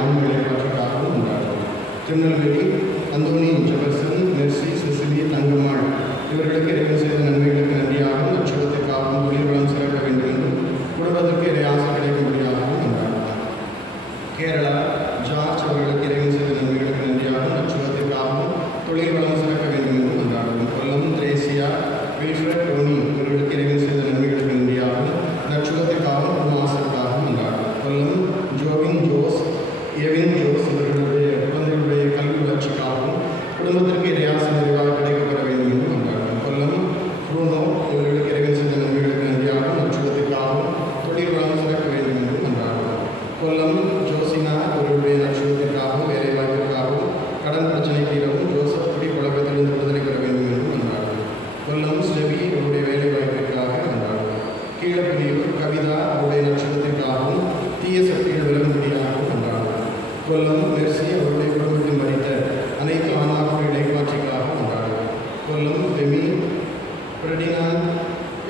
ஆண்களுக்காகவும் உண்டாகும். Tirunelveli Anthony Jefferson, Mercy, Cecily, Thangammal இவர்களுக்கு இறைவன் செய்த நன்மைகளுக்கு நன்றியாகவும் நட்சத்திரத்திற்காகவும் தொழில் வளம் சிறக்க வேண்டும் என்றும் குடும்பத்திற்கு இறையாசை கிடைக்கும்படியாகவும் உண்டாகும். கேரளா ஜார்ஜ் அவர்களுக்கு இறைவன் செய்த நன்மைகளுக்கு நன்றியாகவும் நட்சத்திரத்திற்காகவும் தொழில் வளம் சிறக்க வேண்டும் என்றும் உண்டாகும். கொல்லம் திரேசியா, வில்ஃப்ரெட், டோனி இவர்களுக்கு இறைவன் செய்த நன்மைகளுக்கு நன்றியாகவும் நட்சத்திரத்திற்காகவும் குடும்பத்திற்காகவும் உண்டாகும். கொல்லம் ஜோவின் ஜோஸ், எவின் ஜோஸ் இவர்களுடைய குழந்தைகளுடைய கல்வி வளர்ச்சிக்காகவும் குடும்பத்திற்கு இறையாசை நிறைவாக கிடைக்கப்பெற வேண்டும் என்றும் உண்டாகும். கொல்லம் ப்ரூனோ இவர்களுக்கு இறைவன் செய்த நன்மைகளுக்கு நன்றியாகவும் நட்சத்திரத்திற்காகவும் தொழில் வளம் சிறக்க வேண்டும் என்றும் உண்டாகும். கொல்லம் ஜோசினா இவர்களுடைய நட்சத்திரத்திற்காகவும் வேலை வாய்ப்பிற்காகவும் கடன் பிரச்சனை தீரவும் ஜோசப் குடி பழக்கத்திலிருந்து விடுதலை பெற வேண்டும் என்றும் உண்டாகும். கொல்லம் ஸ்டெவி இவருடைய வேலை வாய்ப்பிற்காக உண்டாகும். கீழப்பிரியூர் கவிதா அவருடைய நட்சத்திரத்திற்காகவும் தீய சக்திகள் விலகும்படியாகவும் உண்டாகும். கொல்லம் மெர்சி அவருடைய குடும்பத்தில் மறித்த அனைத்து ஆன்மாக்கள் இடைக்காட்சிக்காக உண்டாகும். கொல்லம் பெமி பிரடினான்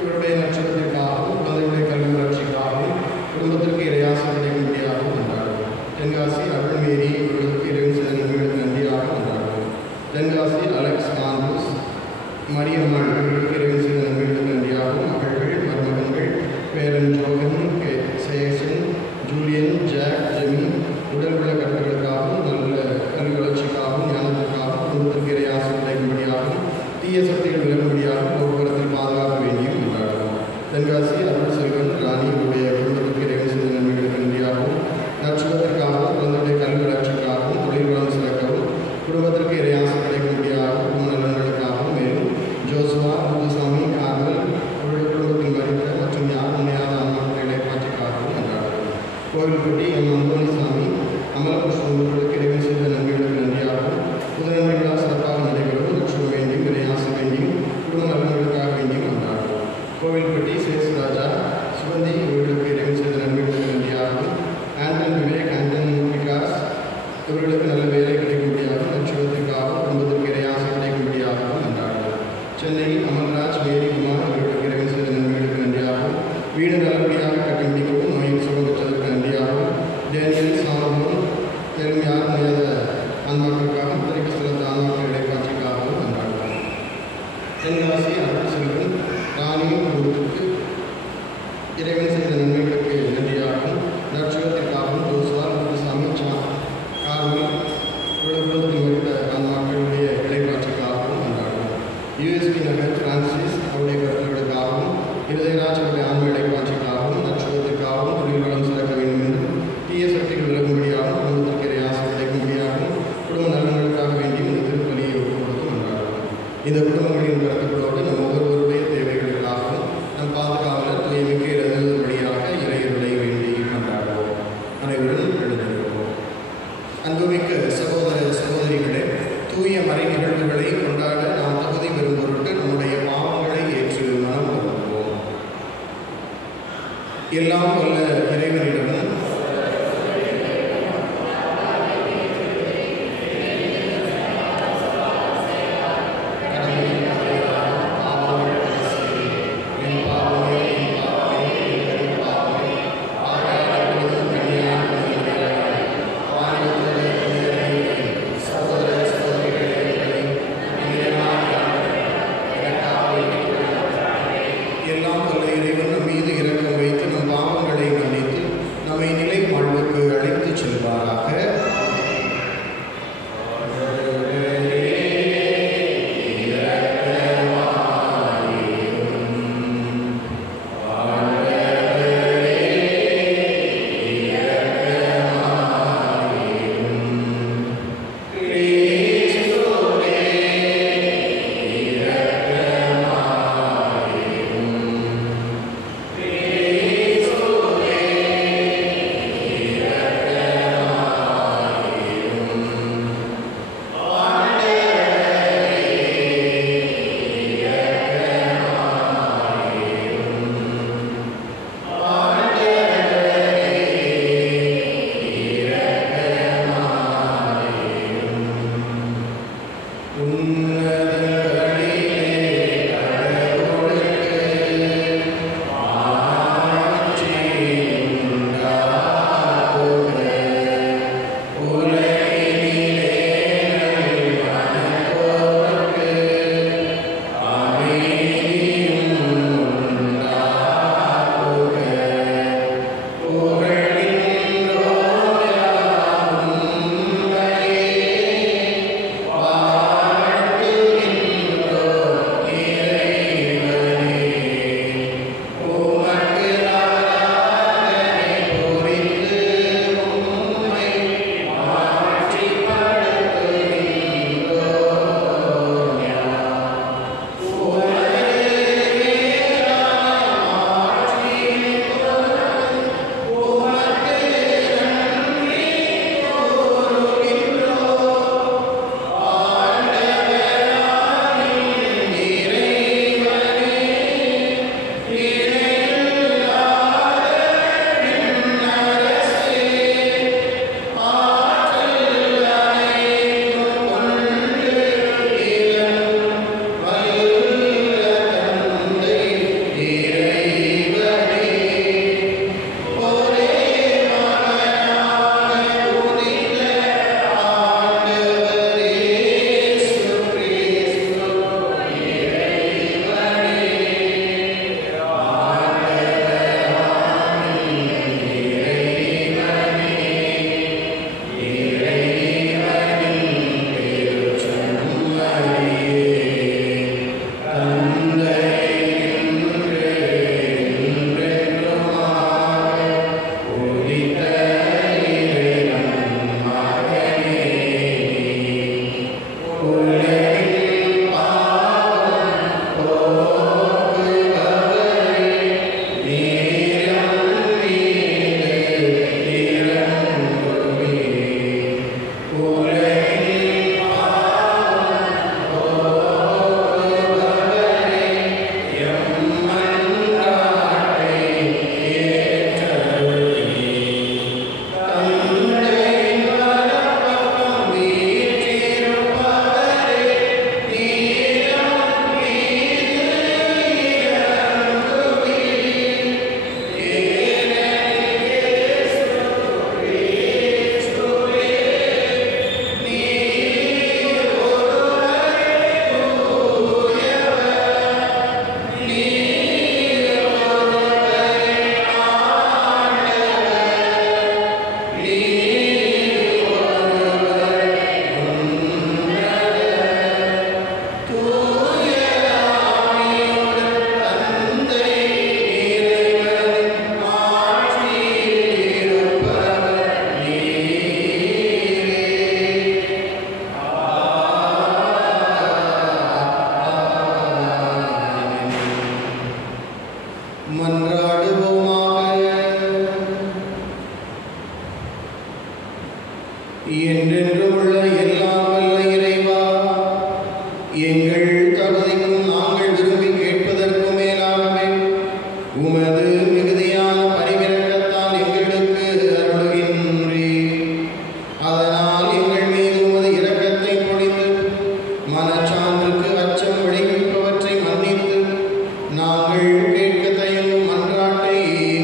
இவருடைய நட்சத்திரத்திற்காகவும் குழந்தைகளுடைய கல்வி வளர்ச்சிக்காகவும் குடும்பத்திற்கு இறையாசை கிடைக்கும்படியாகவும் உண்டாகும். தென்காசி அருள்மேரி இவர்களுக்கு இறைவன் செய்த நன்மைகளுக்கு நன்றியாக உண்டாகும். தென்காசி அலெக்ஸ் ஆண்ட்ரூஸ், மரியம்மாள் இவர்களுக்கு இறைவன் செய்த நன்மைகளுக்கு நன்றியாகவும் மகள்கள், மருமகன்கள், பேரன் ஜோகன், சேசன், ஜூலியன், ஜாக், ஜெமி உடல் உள்ள கட்டுகளுக்காகவும் நல்ல கல்வி வளர்ச்சிக்காகவும் ஞானத்திற்காகவும் குடும்பத்திற்கு இறையாசை கிடைக்கும்படியாகவும் தீய சக்திகள் விலகும்படியாகவும் போக்குவரத்தில் பாதுகாக்க வேண்டியும் உண்டாகும். தென்காசி அருள் செல்வன் ராணி இவருடைய குடும்பத்திற்கு இறைவன் செய்த நன்மைகளுக்கு நன்றியாகவும் நட்சத்திரத்திற்காகவும் குழந்தையுடைய கல்வி வளர்ச்சிக்காகவும் தொழில் வளம் சிறக்கவும் குடும்பத்திற்கு இறையாசை கிடைக்கும்படியாகவும் குடும்ப நலன்களுக்காகவும் மேலும் ஜோசுவா, முத்துசாமி, கார்மல் அவருடைய குடும்பத்தில் மறித்த மற்றும் யார் முனையாத அம்மாக்கள் இடைக்காட்சிக்காகவும் உண்டாகும். கோவில்பட்டி எம் அந்தோணிசாமி, அமலபுஷ்பம் இவர்களுக்கு இறைவன் செய்த நன்மைகளுக்கு நன்றியாகவும் புதுநன்மை விழா சிறப்பாக நடைபெறவும் லட்சுமி வேண்டியும் இறையாசை வேண்டியும் குடும்ப நலன்களுக்காக வேண்டியும் உண்டாகும். கோவில்பட்டி சேசுராஜா, சுகந்தி இவர்களுக்கு இறைவன் செய்த நன்மைகளுக்கு நன்றியாகவும் ஆண்டன் விவேக், ஆண்டன் விகாஸ் இவர்களுக்கு நல்ல வேலை கிடைக்கும்படியாகவும் நட்சத்திரத்திற்காகவும் குடும்பத்திற்கு இறையாசை கிடைக்கும்படியாகவும் உண்டாகும். சென்னை அமல்ராஜ், மேரி குமார் இவர்களுக்கு இறைவன் செய்த நன்மைகளுக்கு நன்றியாகவும் வீடு நல்லபடியாக கட்டி முடிக்கவும் நோயில் சுகம் பெற்றதற்கு நன்றியாகவும் டேனியல், சாலமோன் மேலும் யார் முடியாத ஆன்மாக்களுக்காக முத்திரைக்கு செலுத்த ஆன்மாக்கள் இடைக்காட்சிக்காகவும் உண்டாகும். தென்காசி அருள் செல்வன் ராணியும் குடும்பத்திற்கு இறைவன் செய்த நன்மைகளுக்கு நன்றியாகவும் நட்சத்திரத்திற்காகவும் ஜோசுவா, முத்துசாமி, கார்மல் குடும்பத்தில் மறித்த ஆன்மாக்களுடைய இடைக்காட்சிக்காகவும் உண்டாகும். யூஎஸ்பி நகர் பிரான்சிஸ் அவருடைய கருத்துக்களுக்காகவும் இருதயராஜ் அவருடைய ஆன்ம இடைக்காட்சிக்காகவும் நட்சத்திரத்திற்காகவும் தொழில் வளம் சிறக்க வேண்டும் என்றும் தீய சக்திகள் விலகும்படியாகவும் குடும்பத்திற்கு இறையாசை கிடைக்கும்படியாகவும் குடும்ப நலன்களுக்காக வேண்டியும் இந்த திருப்பலியை ஒப்புக்கொடுத்து உண்டாகும். இந்த குடும்பங்களின் கருத்துக்களோடு நம் ஒவ்வொருவருடைய தேவைகளுக்காகவும் நம் பாதுகாவலர் தூய்மைக்கு எழுதுவதற்காக இறையருளை வேண்டி கொண்டாடுவோம். அனைவரும் எழுதியிருப்போம். அன்புமிக்க சகோதர சகோதரிகளே, தூய மறை நிகழ்வுகளை கொண்டாட நாம் தகுதி பெறும் பொருட்டு நம்முடைய பாவங்களை ஏற்று மனம் வருவோம். எல்லாம் வல்ல இறைவனிடமும் எல்லாம் வல்ல இறைவன் நம் மீது இரக்கம் வைத்து நம் பாவங்களை மன்னித்து நம்மை நிலை வாழ்வுக்கு அழைத்துச் செல்வாராக. என்றென்றும் உள்ள எல்லாம் வல்ல இறைவா, எங்கள் தகுதிக்கும் நாங்கள் விரும்பி கேட்பதற்கும் மேலாகவே உமது மிகுதியான பரிவிரக்கத்தால் எங்களுக்கு அருளுகின்றீர். அதனால் எங்கள் மீது உமது இரக்கத்தை பொழிந்து மனச்சான்றுக்கு அச்சம் விளைவிப்பவற்றை மன்னித்து நாங்கள் கேட்க தயங்கும் மன்றாட்டை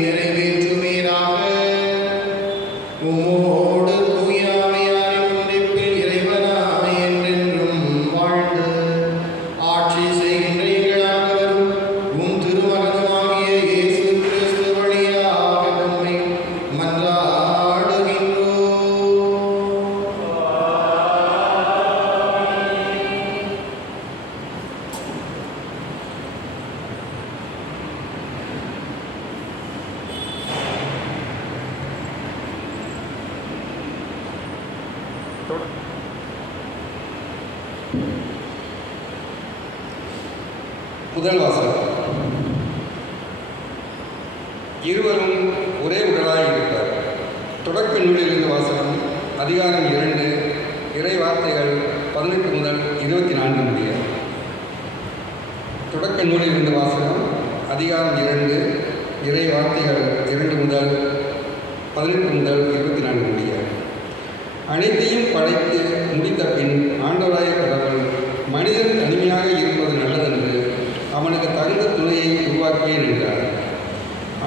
நிறைவேற்றுவீராக. உம்மோடு தூய ஆவியாரின் ஒன்றிப்பில் இறைவனாய் என்றென்றும் வாழ்ந்து ஆட்சி செய்கின்ற எங்கள் ஆண்டவரும் உம் திருமகனுமாகிய இயேசு கிறிஸ்து வழியாக உம்மை மன்றாடுகின்றோம். முதல் வாசகம். இருவரும் ஒரே உடலாய் இருப்பார். தொடக்க நூலிலிருந்து வாசகம். அதிகாரம் 2, இறை வார்த்தைகள் 18 முதல் 24 முடிய. தொடக்க நூலிலிருந்து வாசகம். அதிகாரம் 2, இறை வார்த்தைகள் 2 முதல் 18 முதல் 24 முடிய. அனைத்தையும் படைத்து முடித்த பின் ஆண்டவராய கடவுள் மனிதன் தனிமையாக இருப்பது நல்லதென்று அவனுக்கு தகுந்த துணையை உருவாக்கியேன் என்றார்.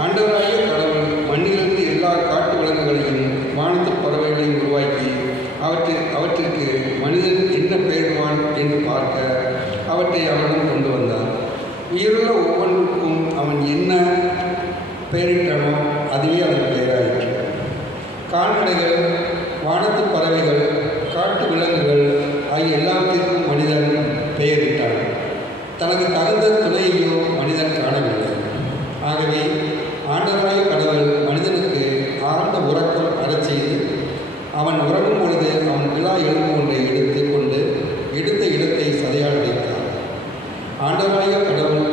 ஆண்டவராய கடவுள் மண்ணிலிருந்து எல்லா காட்டு விலங்குகளையும் வானத்து பறவைகளையும் உருவாக்கி அவற்றிற்கு மனிதன் என்ன பெயரிடுவான் என்று பார்க்க அவற்றை அவனிடம் கொண்டு வந்தார். உயிருள்ள ஒவ்வொன்றுக்கும் அவன் என்ன பெயரிட்டானோ அதுவே அதன் பெயராயிற்று. கால்நடைகள், வானத்து பறவைகள், காட்டு விலங்குகள் ஆகிய எல்லாத்திற்கும் மனிதன் பெயரிட்டான். தனக்கு தகுந்த துணையையோ மனிதன் காணவில்லை. ஆகவே ஆண்டவராய கடவுள் மனிதனுக்கு ஆழ்ந்த உறக்கம் அறச் செய்து அவன் உறங்கும் பொழுது அவன் விழா எலும்பு ஒன்றை எடுத்து கொண்டு எடுத்த இடத்தை சதையால் அடைத்தார். ஆண்டவராய கடவுள்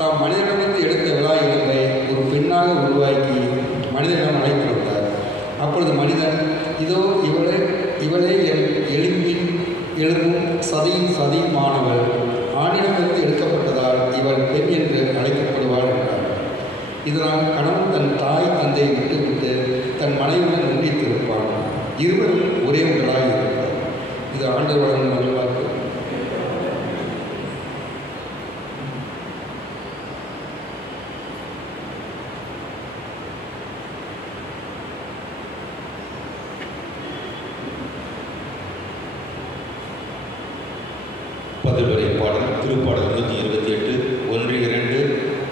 தாம் மனிதனிடமிருந்து எடுத்த விழா எலும்பை ஒரு பெண்ணாக உருவாக்கி மனிதனிடம் அழைத்து வந்தார். அப்பொழுது மனிதன், இதோ இவளே என் எலும்பும் சதியின் சதியுமானவள், ஆணிடமிருந்து எடுக்கப்பட்டதால் இவள் பெண் என்று அழைக்கப்படுவாள் என்றார். இதனால் கணவன் தன் தாய் தந்தையை விட்டுவிட்டு தன் மனைவியுடன் ஒன்றித்திருப்பான். இருவரும் ஒரே உடலாய் இருப்பார். இது ஆண்டவரின் நல்வாக்கு. பதிலுரை பாடல். திருப்பாடல் 128, 1, 2,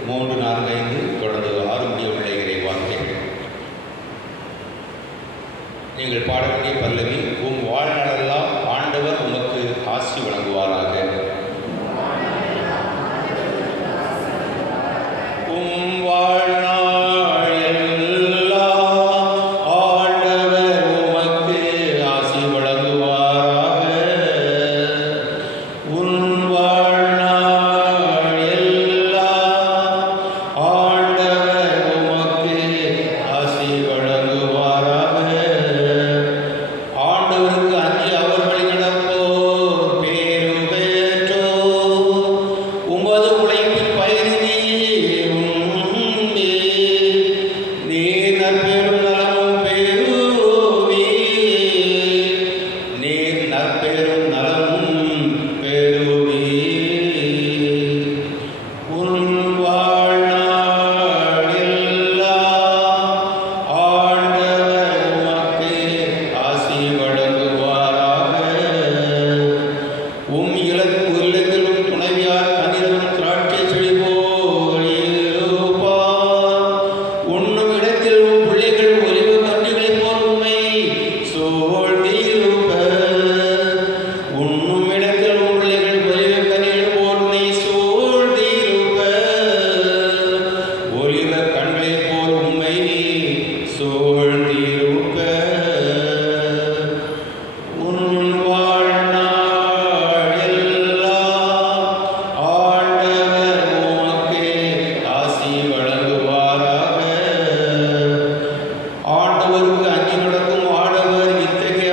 3, 4, 5 தொடர்ந்து 6 முடியுள்ள இறை வார்த்தைகள். நீங்கள் பாட வேண்டிய பல்லவி. உம் வாழ்நாளெல்லாம் ஆண்டவர் உமக்கு ஆசி வழங்குவாராக. உம் வாழ்நாள் எல்லாம் ஆண்டவர் உமக்கு ஆசி வழங்குவாராக. உன் வாழ்நாள் எல்லாம் ஆண்டவர் உமக்கு ஆசி வழங்குவாராக. ஆண்டவருக்கு அஞ்சி அவர் வழி நடப்போர் பேரு பெற்றோர். உமது உழைப்பின் பயனிலே உண்பே. நீர் நற்பெரும் நலமும் பெறுவீர். நீர் நற்பெரும் நலமும் பெறுவீர். உன் வாழ்நாள் எல்லாம் ஆண்டவர் உமக்கு ஆசி வழங்குவாராக. உம் இல்லத்திலும் துணைவியார் கனிதரும் திராட்சை செடி போல் இருப்பார். உண்ணும் இடத்தில் உம் பிள்ளைகள் ஒலிவு கன்னிகளைப் போல் உம்மை சூழ்ந்திருப்பர். உண்ணும் இடத்தில் உம் பிள்ளைகள் ஒலிவு கன்னிகளைப் போல் உம்மை சூழ்ந்திருப்பர். ஒலிவ கண்களைப் போல் உம்மை சூழ்ந்திருப்பர். உன் வாழ்நாள் எல்லாம் ஆண்டவர் உமக்கு ஆசி வழங்குவாராக. ஆண்டவருக்கு அஞ்சி நடக்கும் ஆடவர் இத்தகைய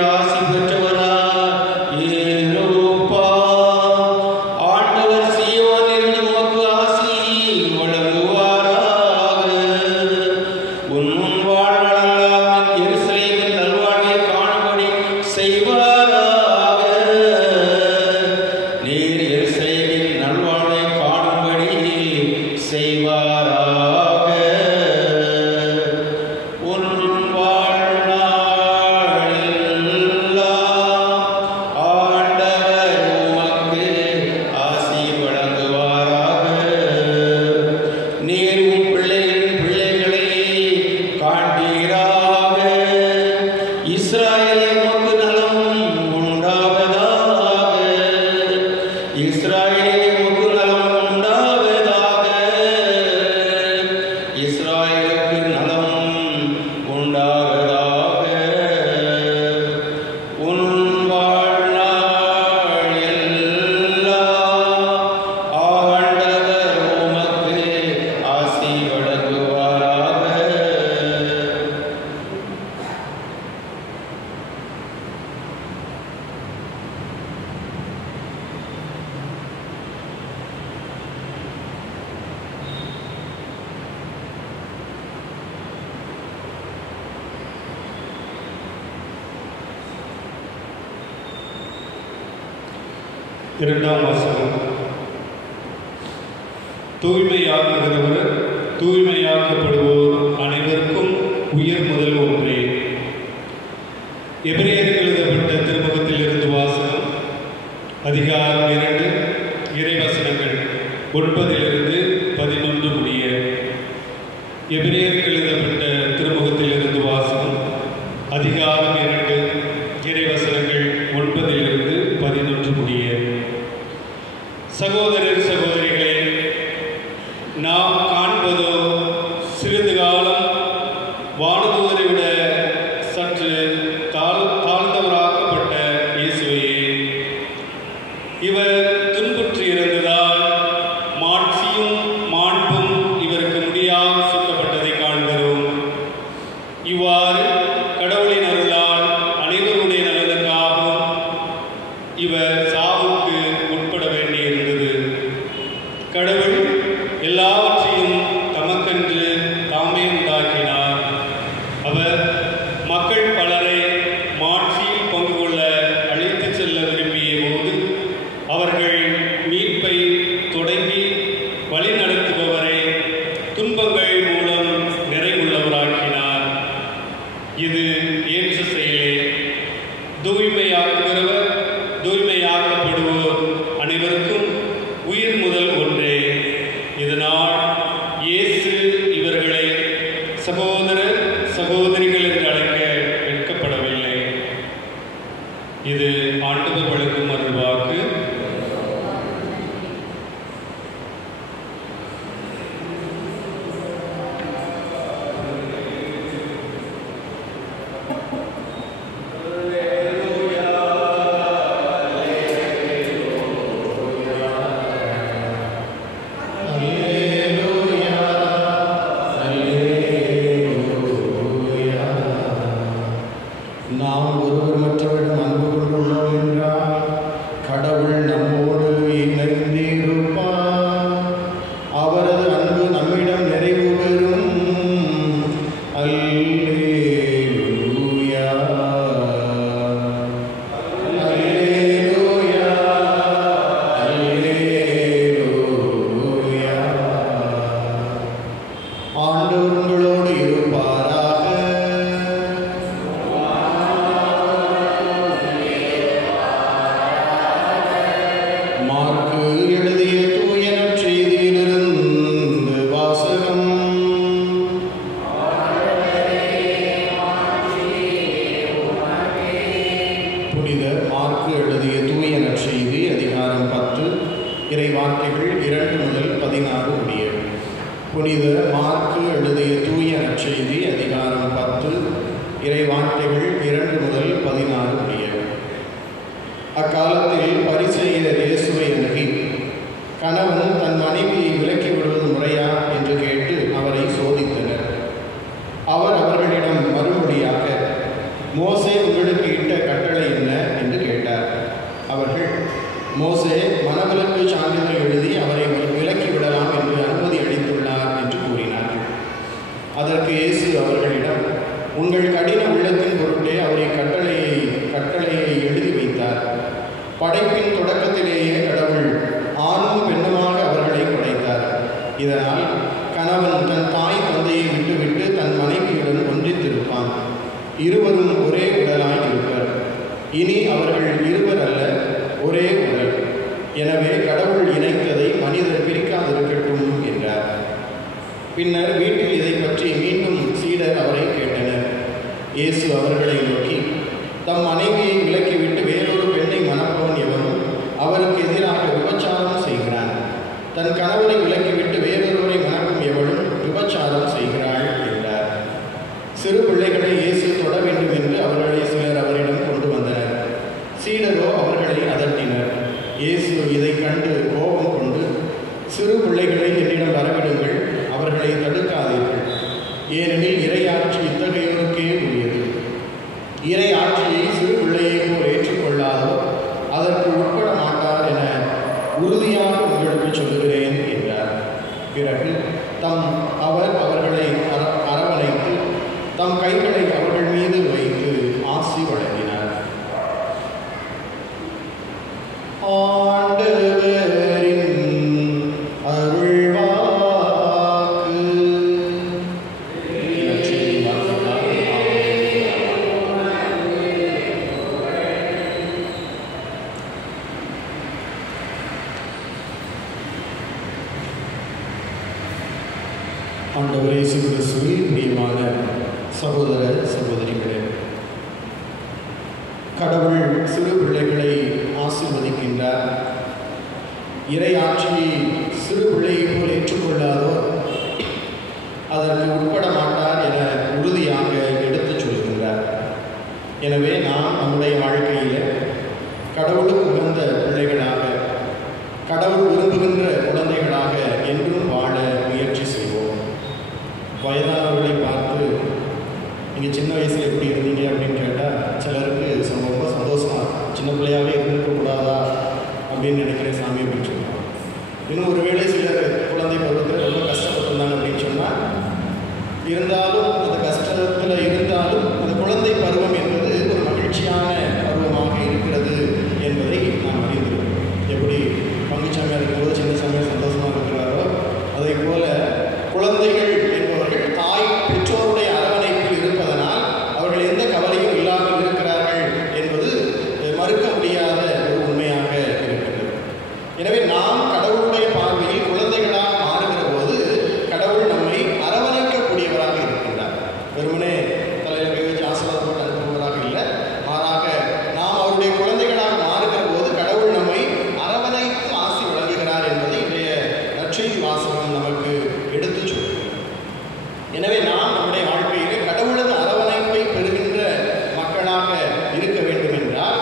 இரண்டாம் வாசகம். தூய்மையாக்குகிறவர் தூய்மையாக்கப்படுவோர் அனைவருக்கும் உயிர் முதல் ஒன்றே. எபிரேயருக்கு எழுதப்பட்ட திருமுகத்திலிருந்து வாசகம். அதிகாரம் 2, இறைவசனங்கள் 9-11 முடிய. எபிரேயருக்கு எழுதப்பட்ட திருமுகத்திலிருந்து வாசகம். அதிகாரம் 2, இறைவசனங்கள் 9-11 முடிய. சகோதரர் சகோதரிகளே, நாம் காண்பதோ சிறிது காலம் வானதூதரை விட சற்று தாழ்ந்தவராக்கப்பட்ட இயேசுவையே. இவர் துன்புற்று இறந்ததால் மாட்சியும் மாண்பும் இவருக்கு முடியாக சுட்டப்பட்டதை காண்கிறோம். இவ்வாறு கடவுளின் அருளால் அனைவருடைய நலனுக்காகவும் இவர் சாவுக்கு உட்பட வேண்டியிருந்தது. கடவுள் எல்லாவற்றையும் தமக்கென்று தாமே உண்டாக்கினார். அவர் மக்கள் பலரை மாட்சியில் பங்கு கொள்ள அழைத்துச் செல்ல விரும்பிய போது அவர்கள் மீட்பை தொடங்கி வழிநடத்துபவரை துன்பங்கள் மூலம் நிறைவுள்ளவராக்கினார். இது ஏற்ற செயலே. தூய்மையாக்குகிறவர் தூய்மையாக்கப்படுவோர் அனைவருக்கும் உயிர் முதல் ஒன்றே. இதனால் இயேசு இவர்களை சகோதர சகோதரிகள் என்று அழைக்க வெட்கப்படவில்லை. இது ஆண்டவர் வழங்கும் அருள்வாக்கு. நாம் ஒருவர் மற்றவரிடம் அன்பு கொண்டுள்ளோம் என்றால் கடவுள் நம்மோடு இணைந்திருப்பார். அவரது அன்பு நம்மிடம் நிறைவு பெறும். அல்லேலூயா, அல்லேலூயா, அல்லேலூயா. ஆண்டவர் உங்களோடு இருப்பாராக. மார்க்கு எழுதிய தூய நற்செய்தியிலிருந்து வாசகம். புனித மார்க்கு எழுதிய தூய நற்செய்தி அதிகாரம் 10 இறைவார்த்தைகள் 2-16 முடிய. புனித மார்க்கு எழுதிய தூய நற்செய்தி அதிகாரம் 10 இறைவார்த்தைகள் 2-16 முடிய. அக்காலத்தில் பரிசேயர் இயேசுவை அணுகி, கணவன் தன் மனைவியை விலக்கி விடுவது முறையா என்று கேட்டு அவரை சோதித்தனர். அவர் அவர்களிடம் மறுமொழியாக, மோசே உங்களுக்கு இட்ட கட்டளை என்ன என்று கேட்டார். அவர்கள், மோசே மணவிலக்கு சான்றிதழ் எழுதி அவரை விலக்கி விடலாம் என்று அனுமதி அளித்துள்ளார் என்று கூறினார்கள். அதற்கு இயேசு அவர்களிடம், உங்கள் கடின உள்ளத்தின் பொருட்டே அவரை கட்டளையை எழுதி வைத்தார். படைப்பின் தொடக்கத்திலேயே கடவுள் ஆணும் பெண்ணுமாக அவர்களை படைத்தார். இதனால் கணவன் தன் தாய் தந்தையை விட்டுவிட்டு தன் மனைவியுடன் ஒன்றித்திருப்பான். இருவரும் ஒரே உடலாய் இருப்பர். இனி அவர்கள் இருவர் அல்ல, ஒரே உடல். எனவே கடவுள் இணைத்ததை மனிதர் பிரிக்காதிருக்கட்டும் என்றார். பின்னர் வீட்டில் இதை பற்றி மீண்டும் சீடர் அவரை கேட்டனர். இயேசு அவர்களை நோக்கி, தம் மனைவியை விலக்கிவிட்டு வேறொரு பெண்ணை மணப்பவன் எவனும் அவருக்கு எதிராக விபச்சாரம் செய்கிறான். தன் கணவரை விலக்கிவிட்டு வேறொருவரை மணக்கும் எவளும் விபச்சாரம் செய்கிறாள் என்றார். சிறு பிள்ளைகளை இயேசு தொட வேண்டும் என்று அவர்களை சிலர் அவரிடம் கொண்டு வந்தனர். சீடரோ அவர்களை அதட்டினர். இயேசு இதை கண்டு கோபம் கொண்டு, சிறு பிள்ளைகளை என்னிடம் வரவிடுங்கள், அவர்களை தடுக்காதீர்கள். ஏனெனில் இறையாட்சி இத்தகையோருக்கே உரியது. இறை ஆட்சியை சிறு பிள்ளையை போல் ஏற்றுக்கொள்ளாதோ அதற்கு உட்பட மாட்டார் என உறுதியாக உங்களுக்கு சொல்லுகிறேன் என்றார். பிறகு அவர் அவர்களை அரவணைத்து தம் கைகளை அவர்கள் மீது வைத்து ஆசி வழங்கினார். ஆண்டவர் இயேசு கிறிஸ்துவில் பிரியமான சகோதர சகோதரிகளே, கடவுள் சிறு பிள்ளைகளை ஆசீர்வதிக்கின்றார். இறை ஆட்சியை சிறு பிள்ளையை போல் ஏற்றுக்கொள்ளாதோர் அதற்கு உட்பட மாட்டார் என உறுதியாக எடுத்துச் சொல்கின்றார். எனவே நாம் நம்முடைய வாழ்க்கையில் கடவுளுக்கு உகந்த பிள்ளைகளாக, கடவுள் விரும்புகின்ற குழந்தைகளாக என்றும் வாழ முயற்சி செய்வோம். வயதானவர்களை பார்த்து நீங்கள் சின்ன வயசில் எப்படி இருந்தீங்க அப்படின்னு கேட்டால் சிலருக்கு ரொம்ப சந்தோஷமாக சின்ன பிள்ளையாகவே இருந்திருக்கக்கூடாதா அப்படின்னு நினைக்கிறேன் சாமி அப்படின்னு சொல்லுவாங்க. இன்னும் ஒருவேளை சிலர் குழந்தை பருவத்தில் ரொம்ப கஷ்டப்பட்டிருந்தாங்க அப்படின்னு சொன்னால், இருந்தாலும் அந்த கஷ்டத்தில் இருந்தாலும் அந்த குழந்தை பருவம் என்பது ஒரு மகிழ்ச்சியான பருவமாக இருக்கிறது என்பதை நாம் அறிந்திருக்கிறோம். எப்படி பங்குச்சாமியாக இருக்கும்போது சின்ன சாமியார் சந்தோஷமாக இருக்கிறாரோ, அதே போல குழந்தைகள் என்பவர்கள் தாய் பெற்றோருடைய அரவணைப்பில் இருப்பதனால் அவர்கள் எந்த கவலையும் இல்லாமல் இருக்கிறார்கள் என்பது மறுக்க முடியாத ஒரு உண்மையாக இருக்கிறது. எனவே நாம் கடவுளுடைய பார்வையில் குழந்தைகளாக மாறுகிற போது கடவுள் நம்மை அரவணைக்கக்கூடியவராக இருக்கின்றார். வெறுமனே தலையில் கை வச்சு ஆசீர்வாதம் போட்டு அனுப்புவதாக இல்லை, மாறாக நாம் அவருடைய குழந்தைகளாக மாறுகிற போது கடவுள் நம்மை அரவணைத்து ஆசி வழங்குகிறார் என்பதை இன்றைய நற்செய்தி வாசகம் நமக்கு எடுத்துச் சொல்கிறது. எனவே நாம் நம்முடைய வாழ்க்கையிலே கடவுளது அரவணைப்பை பெறுகின்ற மக்களாக இருக்க வேண்டும் என்றால்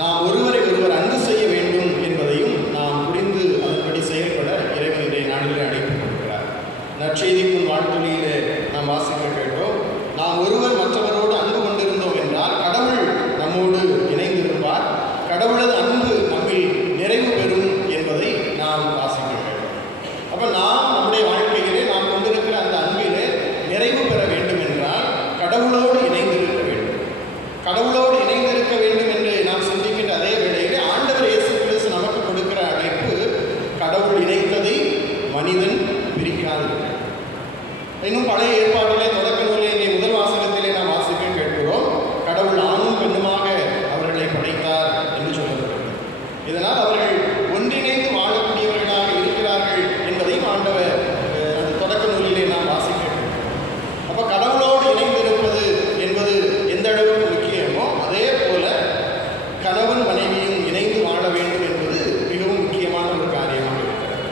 நாம் ஒருவரை ஒருவர் அன்பு செய்ய வேண்டும் என்பதையும் நாம் புரிந்து அதன்படி செயல்பட இறைவன் இன்றைய நாளிலே அழைப்பு கொடுக்கிறார். நற்செய்திக்கும் வாழ்த்தொழியிலே நாம் வாசிக்க கேட்டோம், நாம் ஒருவர் மற்றவரோடு அன்பு கொண்டிருந்தோம் என்றால் கடவுள் நம்மோடு இணைந்திருப்பார், கடவுளது அன்பு நம்மில் நிறைவு பெறும் என்பதை நாம் வாசிக்க வேண்டும். அப்போ நாம் நம்முடைய வாழ்க்கையிலே நாம் கொண்டிருக்கிற அந்த அன்பிலே நிறைவு பெற வேண்டும் என்றால் கடவுளோடு இணைந்திருக்க வேண்டும். கடவுளோடு இணைந்திருக்க வேண்டும் என்று நாம் சிந்திக்கின்ற அதே வேளையிலே ஆண்டவர் இயேசு கிறிஸ்து நமக்கு கொடுக்கிற அழைப்பு, கடவுள் இணைத்ததை மனிதன் பிரிக்காது. இன்னும் பழைய ஏற்பாட்டிலே தொடக்க நூலிலே முதல் வாசகத்திலே நாம் வாசிக்க கேட்கிறோம், கடவுள் ஆணும் பெண்ணுமாக அவர்களை படைத்தார் என்று சொல்லப்படுகிறது. இதனால் அவர்கள் ஒன்றிணைந்து வாழக்கூடியவர்களாக இருக்கிறார்கள் என்பதையும் ஆண்டவர் அந்த தொடக்க நூலிலே நாம் வாசிக்க கேட்கிறோம். அப்போ கடவுளோடு இணைந்திருப்பது என்பது எந்த அளவுக்கு முக்கியமோ அதே போல கணவன் மனைவியும் இணைந்து வாழ வேண்டும் என்பது மிகவும் முக்கியமான ஒரு காரியமாக இருக்கிறது.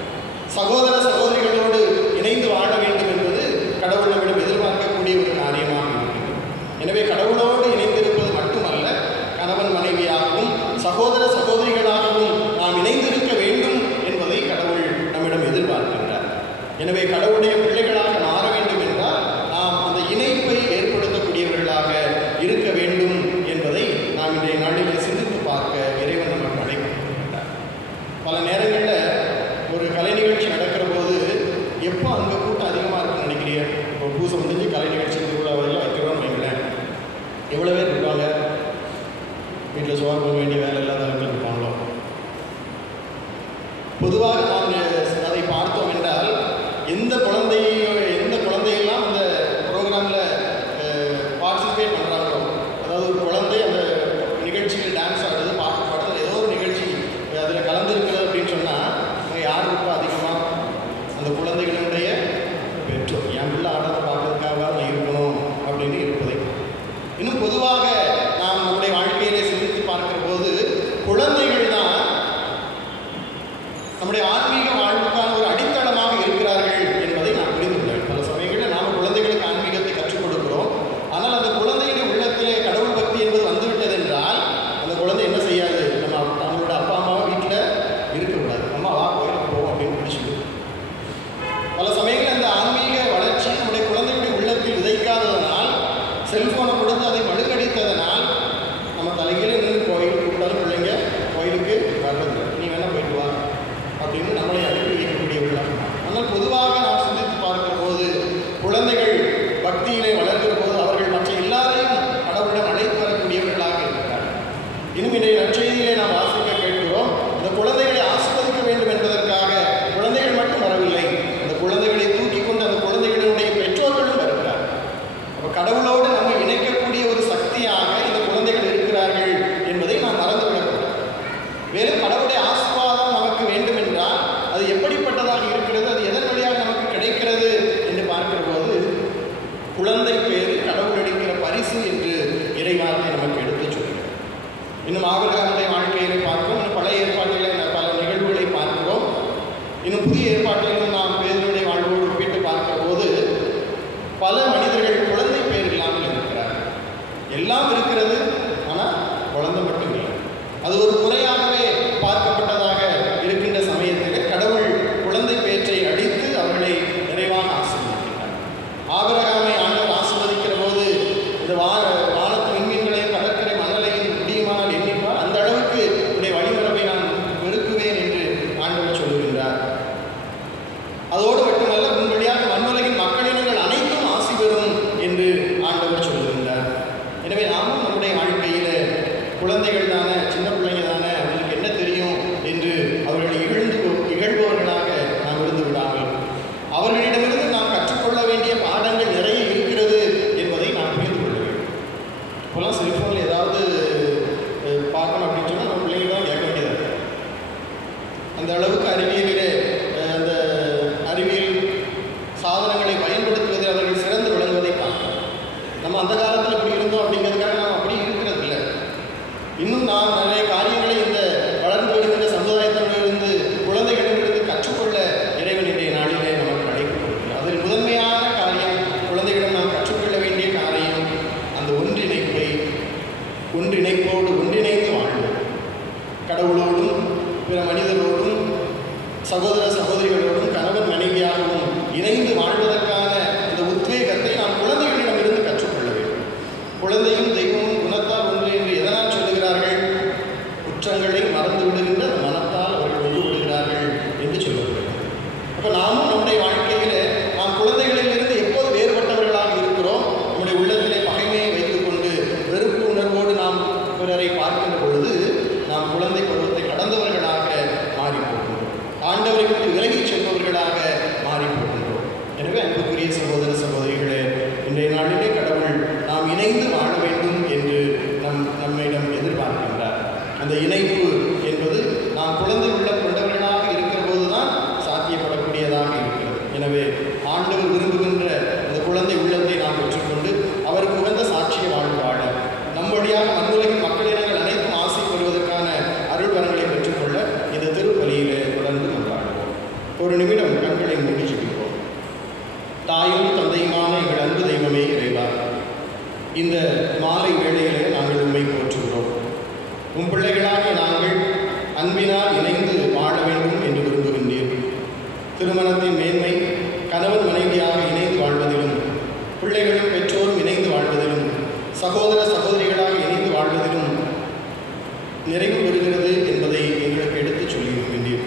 சகோதர சகோதரிகளோடு இணைந்து வாழ வேண்டும் என்பது கடவுள் நம்மிடம் எதிர்பார்க்கக்கூடிய ஒரு காரியமாக இருக்கிறது. எனவே கடவுளோடு இணைந்திருப்பது மட்டுமல்ல, கணவன் மனைவியாகவும் சகோதர சகோதரிகளாகவும் நாம் இணைந்திருக்க வேண்டும் என்பதை கடவுள் நம்மிடம் எதிர்பார்க்கின்றார். எனவே கடவுளுடைய பிள்ளைகளாக மாற வேண்டும் என்றால் நாம் அந்த இணைப்பை ஏற்படுத்தக்கூடியவர்களாக இருக்க வேண்டும் என்பதை நாம் இன்றைய நாளிலே சிந்தித்து பார்க்க இறைவன் நமக்கு அழைக்கின்றார். பல நேரங்களில் ஒரு கலை நிகழ்ச்சி நடக்கிற போது எப்போ அங்கே கூட்டம் அதிகமாக இருக்குன்னு நினைக்கிறீங்க? இப்போ பூசை முடிஞ்சு கலை நிகழ்ச்சி திருவிழாவெல்லாம் வைக்கிறோன்னு வைங்களேன், எவ்வளோ பேர் இருப்பாங்க? வீட்டில் சோறு போக வேண்டிய வேலை இல்லாதவர்கள் இருப்பாங்களோ? பொதுவாக நாம் அதை பார்த்தோம் என்றால் எந்த குழந்தையெல்லாம் அந்த ப்ரோக்ராமில் பார்ட்டிசிபேட் பண்ணுறாங்களோ, அதாவது ஒரு குழந்தை அந்த நிகழ்ச்சியில் டான்ஸ் ஆடுறது, பாட்டு பாடுறது, ஏதோ ஒரு நிகழ்ச்சி அதில் கலந்துருக்கிறது அப்படின்னு சொன்னால் அங்கே யார் இருப்பா அதிகமாக? அந்த குழந்தைகளுடைய பெற்றோர். என் பிள்ளை ஆடுறதை பார்க்கறதுக்காக நான் இருக்கணும் அப்படின்னு இருப்பதை. இன்னும் பொதுவாக நாம் நம்முடைய வாழ்க்கையிலே சிந்தித்து பார்க்கிற போது குழந்தைகள் தான் நம்முடைய ஆன்மீக வாழ்வுக்கான ஒரு அடித்தளமாக இருக்கிறார்கள் என்பதை நாம் புரிந்து கொள்ள வேண்டும். பல சமயங்களில் நாம் குழந்தைகளுக்கு ஆன்மீகத்தை கற்றுக் கொடுக்கிறோம். ஆனால் அந்த குழந்தையுடைய உள்ளத்திலே கடவுள் பக்தி என்பது வந்துவிட்டது என்றால் அந்த குழந்தை என்ன செய்யாது? நம்மளோட அப்பா அம்மாவை வீட்டில் இருக்கக்கூடாது, அம்மா வா கோயிலுக்கு போவோம் அப்படின்னு பிடிச்சிட்டு. பல சமயங்களில் அந்த ஆன்மீக வளர்ச்சி நம்முடைய குழந்தையுடைய உள்ளத்தில் விதைக்காததனால், செல்ஃபோனை கொடுத்து அதை மழுங்கடித்ததனால் நம்ம தலைகீழே நின்று கோயிலுக்கு கூப்பிட்டாலும் பிள்ளைங்க கோயிலுக்கு வர்றதில்லை. நீ வேணால் போயிட்டு வா அப்படின்னு நம்மளை அனுப்பி வைக்கக்கூடியவர்களாக. ஆனால் பொதுவாக நாம் சிந்தித்து பார்க்கிற போது குழந்தைகள் பக்தியிலே வளர்கிற போது அவர்கள் மற்ற எல்லாரையும் கடவுளிடம் அழைத்து வரக்கூடியவர்களாக இருக்கிறார்கள். இன்னும் இன்றைய நற்செய்தியிலே நாம் வாசிக்க கேட்கிறோம், இந்த குழந்தைகளை ஆசீர்வதிக்க வேண்டும் என்பதற்காக குழந்தைகள் மட்டும் வரவில்லை, அந்த குழந்தைகளை தூக்கி கொண்டு அந்த குழந்தைகளுடைய பெற்றோர்களும் வருகிறார். அப்போ கடவுளோடு நம்ம இணைக்கக்கூடிய ஒரு சக்தியாக இந்த குழந்தைகள் இருக்கிறார்கள் என்பதை நாம் மறந்துவிடக்கூடாது. மேலும் கடவுளுடைய ஆசீர்வாதம் நமக்கு வேண்டும் என்றால் அது எப்படிப்பட்டதாக இருக்கிறது, அது எதன் வழியாக நமக்கு கிடைக்கிறது என்று பார்க்கிற போது இன்னும் ஆபிரகாமுடைய வாழ்க்கையிலே பார்க்கிறோம். இன்னும் பழைய ஏற்பாட்டிலே பல நிகழ்வுகளை பார்க்கிறோம். இன்னும் புதிய ஏற்பாட்டிலும் நாம் பேதுருடைய வாழ்வோடு ஒப்பிட்டு பார்க்கிற போது பல மனிதர்கள் குழந்தை பேர் இல்லாமல் இருக்கிறார்கள். எல்லாம் இருக்கிறது, ஆனால் குழந்தை மட்டும் இல்லை. அது ஒரு குறையாகவே பார்க்கப்பட்டதாக இருக்கின்ற சமயத்திலே கடவுள் குழந்தை பேற்றை அடித்து அவர்களை நிறைவாக ஆசீர்வதிக்கிறார். ஆபிரகாமை ஆண்டவர் ஆசீர்வதிக்கிற போது இந்த வானத்து விண்மீன்களையும் கடற்கரை மணலையும் முடியுமானால் எண்ணிப்பார், அந்த அளவுக்கு உடைய வழிமரபை நான் வெறுக்குவேன் என்று ஆண்டவர் சொல்லுகின்றார். அதோடு மட்டுமல்ல, உன் வழியாக மண்ணுலகின் மக்களினங்கள் அனைத்தும் ஆசி பெறும் என்று ஆண்டவர் சொல்லுகின்றார். எனவே நாமும் நம்முடைய வாழ்க்கையில குழந்தைகள் தானே, சின்ன பிள்ளைங்க தானே, அவர்களுக்கு என்ன தெரியும் என்று அவர்களை இகழ்பவர்களாக நாம் இருந்து விடாமல் அவர்களிடமிருந்து நாம் கற்றுக்கொள்ள வேண்டிய பாடங்கள் நிறைய இருக்கிறது என்பதை நாம் புரிந்து கொள்ள வேண்டும். இப்போலாம் செல்ஃபோனில் ஏதாவது பார்க்கணும் அப்படின்னு சொன்னால் நம்ம பிள்ளைங்க தான் கேட்க வேண்டியதாக இருக்கு. அந்த அளவுக்கு அறிவியலிலே அந்த அறிவியல் சாதனங்களை பயன்படுத்துவதில் அவர்கள் சிறந்து விளங்குவதை பார்க்கலாம். நம்ம அந்த காலத்தில் இப்படி இருந்தோம் அப்படிங்கிறதுக்காக நாம் அப்படி இருக்கிறது இல்லை. இன்னும் நாம் நிறைய காரியங்களை இந்த வளர்ந்து வருகின்ற சமுதாயத்திலிருந்து குழந்தைகளிடமிருந்து கற்றுக்கொள்ள இறைவனுடைய நாளிலே நமக்கு அழைக்கப்படுகிறது. அதில் முதன்மையான காரியம், குழந்தைகளிடம் நாம் கற்றுக்கொள்ள வேண்டிய காரியம் அந்த ஒன்றிணைப்போடு ஒன்றிணைந்து வாழ்வோம். கடவுளோடும் பிற மனிதரோடும் சகோதர சகோதரிகளோடும் கணவன் மனைவியாகவும் இணைந்து வாழ்வதற்கான இந்த உத்வேகத்தை நாம் குழந்தைகளிடமிருந்து கற்றுக்கொள்ள வேண்டும். குழந்தையும் தெய்வமும் குணத்தால் ஒன்று என்று எதனால் சொல்லுகிறார்கள்? குற்றங்களை மறந்து விடுகின்ற மனத்தால் அவர்கள் ஒன்று விடுகிறார்கள் என்று சொல்லப்படுகிறது. அப்போ நாமும் நம்முடைய வாழ்க்கையில நாம் குழந்தைகளிலிருந்து எப்போது வேறுபட்டவர்களாக இருக்கிறோம், நம்முடைய உள்ளத்திலே பகைமையை வைத்துக் கொண்டு வெறுப்பு உணர்வோடு நாம் பிறரை பார்க்கின்ற பொழுது நாம் குழந்தை பருவத்தை கடந்தவர்களாக மாறி போகின்றோம். ஆண்டவரை விட்டு விலகிச் செல்பவர்களாக மாறி போகின்றோம். எனவே அன்புக்குரிய சகோதர சகோதரிகளே, இன்றைய நாளிலே கடவுள் நாம் இணைந்து வாழ வேண்டும் என்று நம்மிடம் எதிர்பார்க்கின்றார். அந்த இணைப்பு என்பது நாம் குழந்தை உள்ளம் கொண்டவர்களாக இருக்கிற போதுதான் சாத்தியப்படக்கூடியதாக இருக்கிறது. எனவே ஆண்டவர் விரும்புகின்ற அந்த குழந்தை உள்ளத்தை நாம் பெற்றுக்கொண்டு அவருக்கு உகந்த சாட்சிய வாழ்வு வாழ நம் வழியாக மண்ணுலகின் மக்களினங்கள் அனைத்தும் ஆசை பெறுவதற்கான அருள் வரங்களை பெற்றுக்கொள்ள இந்த திருப்பலியிலே தொடர்ந்து கொண்டாடுவோம். ஒரு நிமிடம் கண்களை மூடி ஜெபிப்போம். தாயும் தந்தையுமான எங்கள் அன்பு தெய்வமே இறைவா, இந்த மாலை வேளையிலே நாங்கள் உம்மை போற்றுகிறோம். உம் பிள்ளைகளாகிய நாங்கள் அன்பினால் இணைந்து வாழ வேண்டும் என்று விரும்புகின்றீர். திருமணத்தின் மேன்மை கணவன் மனைவியாக இணைந்து வாழ்வதிலும், பிள்ளைகளும் பெற்றோரும் இணைந்து வாழ்வதிலும், சகோதர சகோதரிகளாக இணைந்து வாழ்வதிலும் நிறைவு பெறுகிறது என்பதை எங்களுக்கு எடுத்துச் சொல்லியிருக்கின்றீர்.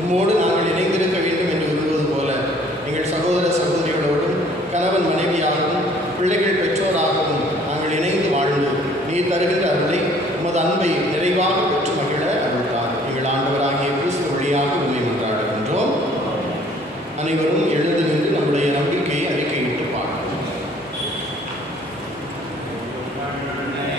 உம்மோடு நாங்கள் இணைந்திருக்க வேண்டும் என்று விரும்புவது போல எங்கள் சகோதர சகோதரிகளோடும் கணவன் மனைவியாகவும் பிள்ளைகள் பெற்றோராகவும் நாங்கள் இணைந்து வாழ்ந்து நீர் தருகின்ற அருளை, உமது அன்பை நிறைவாக பெற்று மகிழ அருள்தார். எங்கள் ஆண்டவராகிய கிறிஸ்து வழியாக உண்மை கொண்டாடுகின்றோம். அனைவரும் எழுந்து நின்று நம்முடைய நம்பிக்கையை அறிக்கையிட்டு பார்க்கிறோம். Amen.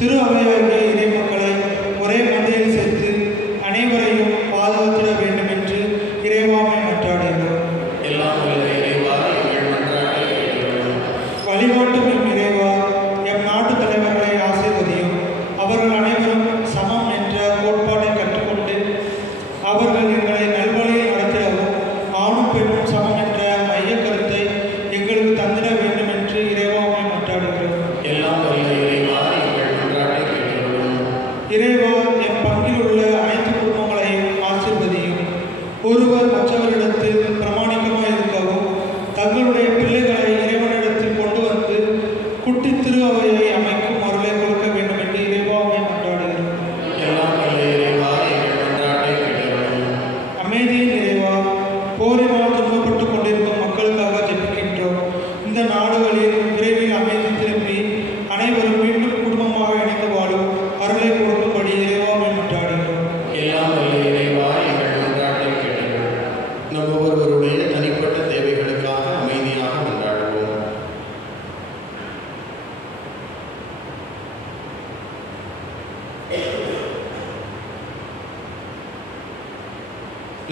திரு அவையாகிய இறை மக்களை ஒரே மந்தையில் சேர்த்து அனைவரையும் பாதுகாத்திட வேண்டும் என்று இறைவாமை மன்றாடுகிறோம். எல்லாம் வல்ல இறைவா, எங்கள் மன்றாட்டை கேட்டருளும். வழிபாட்டும் எம் இறைவா, எம் நாட்டு தலைவர்களை ஆசீர்வதியும். அவர்கள் அனைவரும் சமம் என்ற கோட்பாட்டை கற்றுக்கொண்டு அவர்கள் எங்களை நல்வழியில் நடத்திடவும் ஆணும் பெண்ணும் சமம் என்ற மைய கருத்தை எங்களுக்கு தந்திட வேண்டும் என்று இறைவாமை மன்றாடுகிறோம். எல்லாம் வல்ல இறைவா, எங்கள் மன்றாட்டை கேட்டருளும். இறைவா, எம் பங்கில் உள்ள அனைத்து குடும்பங்களையும் ஆசீர்வதியும். ஒருவர் மற்றவரிடத்தில் பிரமாணிக்கமாக இருக்கவும் தங்களுடைய பிள்ளைகளை இறைவனிடத்தில் கொண்டு வந்து குட்டி திரு அவையை அமைக்கும் அருளை கொடுக்க வேண்டும் என்று இறைவாமை மன்றாடுகிறோம். எல்லாம் வல்ல இறைவா, எங்கள் மன்றாட்டை கேட்டருளும். அமைதியின் இறைவா, போரினால் துன்பப்பட்டு கொண்டிருக்கும் மக்களுக்காக ஜெபிக்கின்றோம். இந்த நாடுகளில் விரைவில் அமைதி திரும்பி அனைவரும் மீண்டும் குடும்பமாக இணைந்து வாழும் அருளை கொடுக்கும்படி இறைவாமை மன்றாடுகிறோம். எல்லாம் வல்ல இறைவா, எங்கள் மன்றாட்டை கேட்டருளும். நம் ஒவ்வொருவருடைய தனிப்பட்ட தேவைகளுக்காக அமைதியாக மன்றாடுவோம்.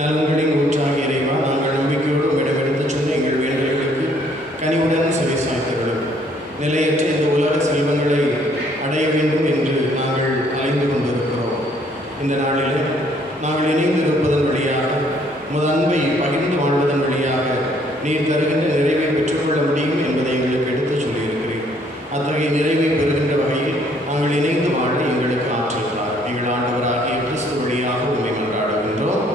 நலன்களின் ஊற்றாகிய இறைவா, நாங்கள் நம்பிக்கையோடு உம்மிடமெடுத்துச் சொன்ன எங்கள் வேண்டுதல்களுக்கு கனிவுடன் செவி சாய்த்தருளும். நிலையற்ற இந்த உலக செல்வங்களை அடைய வேண்டும் என்று நாங்கள் அலைந்து கொண்டிருக்கிறோம். இந்த நாளில் நாங்கள் இணைந்து இருப்பதன் வழியாக உமது அன்பை பகிர்ந்து வாழ்வதன் வழியாக நீர் தருகின்ற நிறைவை பெற்றுக்கொள்ள முடியும் என்பதை எங்களுக்கு எடுத்துச் சொல்லியிருக்கிறேன். அத்தகைய நிறைவை பெறுகின்ற வகையில் நாங்கள் இணைந்து வாழ எங்களுக்கு ஆற்றுகிறார். எங்கள் ஆண்டவராகிய கிறிஸ்து வழியாக உண்மை மன்றாடுகின்றோம்.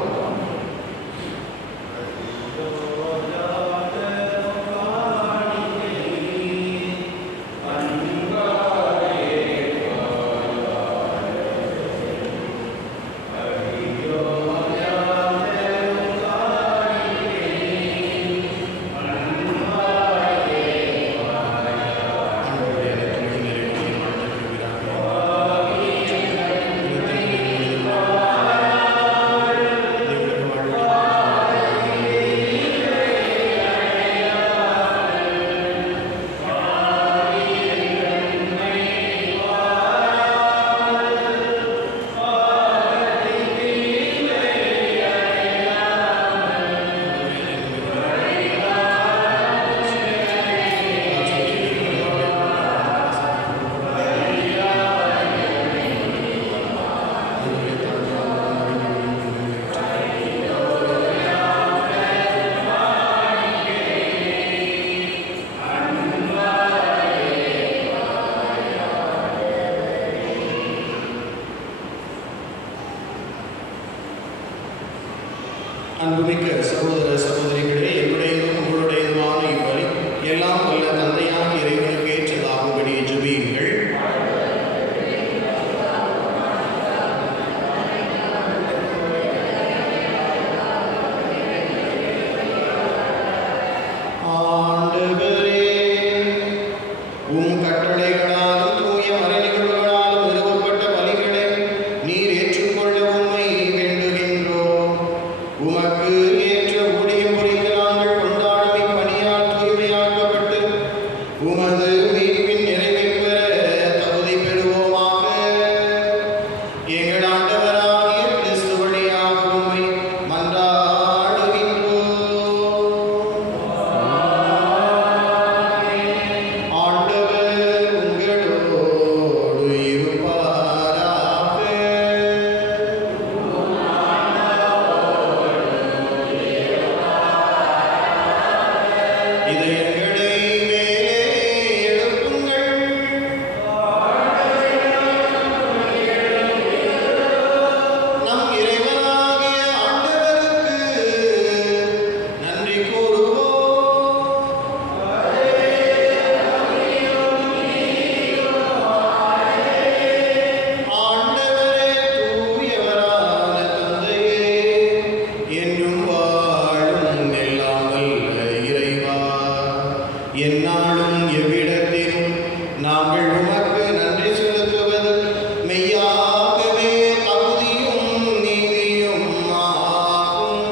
அன்புமிக்க சகோதர சகோதரிகளே, என்னுடையதும் உங்களுடையதுமான இவ்வழி எல்லாம் வல்ல தந்தையாக இறைவனுக்கு ஏற்றதாகும்படி ஜெபியுங்கள். ஆண்டவரே, உம் கட்டளைகளாலும் தூய மறைநிகழ்வுகளாலும் நிறுவப்பட்ட பலிகளை நீர் ஏற்றுக்கொள்ள உம்மை வேண்டுகின்றோம். உமக்கு ஏற்ற ஊழியம் புரிந்து நாங்கள் கொண்டாடும் இப்பணியால் தூய்மையாக்கப்பட்டு உமது மீட்பின் நிறைவை பெற தகுதி பெறுவோமாக. எங்கள் ஆண்டவராகிய கிறிஸ்து வழியாக உம்மை மன்றாடுகின்றோம். ஆண்டவர் உங்களோடு இருப்பாராக. இதயங்களை மேலே எழுப்புங்கள். நம் இறைவனாகிய ஆண்டவருக்கு நன்றி கூறுவோம். ஆண்டவரே, தூயவரான தந்தையே, என்றும் வாழும் எல்லாம் வல்ல இறைவா, எந்நாளும் எவ்விடத்திலும் நாங்கள் உமக்கு நன்றி செலுத்துவது மெய்யாகவே தகுதியும் நீதியும் ஆகும்.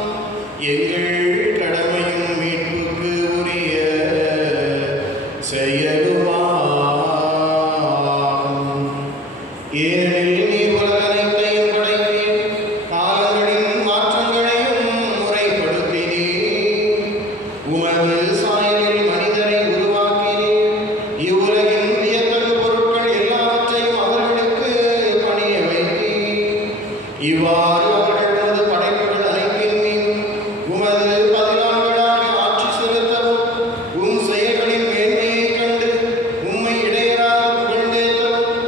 எங்கள் கடமையும் மீட்புக்கு உரிய செயலுமாகும். ஏனெனில் நீ உலகனைத்தையும் படைத்தீர், காலங்களின் மாற்றங்களையும் முறைப்படுத்தினீர். உமது சாயலில் மனிதரை உருவாக்கினீர். இவ்வுலகின் வியத்தகு பொருட்கள் எல்லாவற்றையும் அவர்களுக்கு பணிய வைத்தீர். இவ்வாறு அவர்கள் உமது படைப்புகள் அனைத்தின் மீது உமது பதிலான்களாக ஆட்சி செலுத்தவும், உம் செயல்களின் மேன்மையைக் கண்டு உம்மை இடையராக புகழ்ந்தேற்றவும்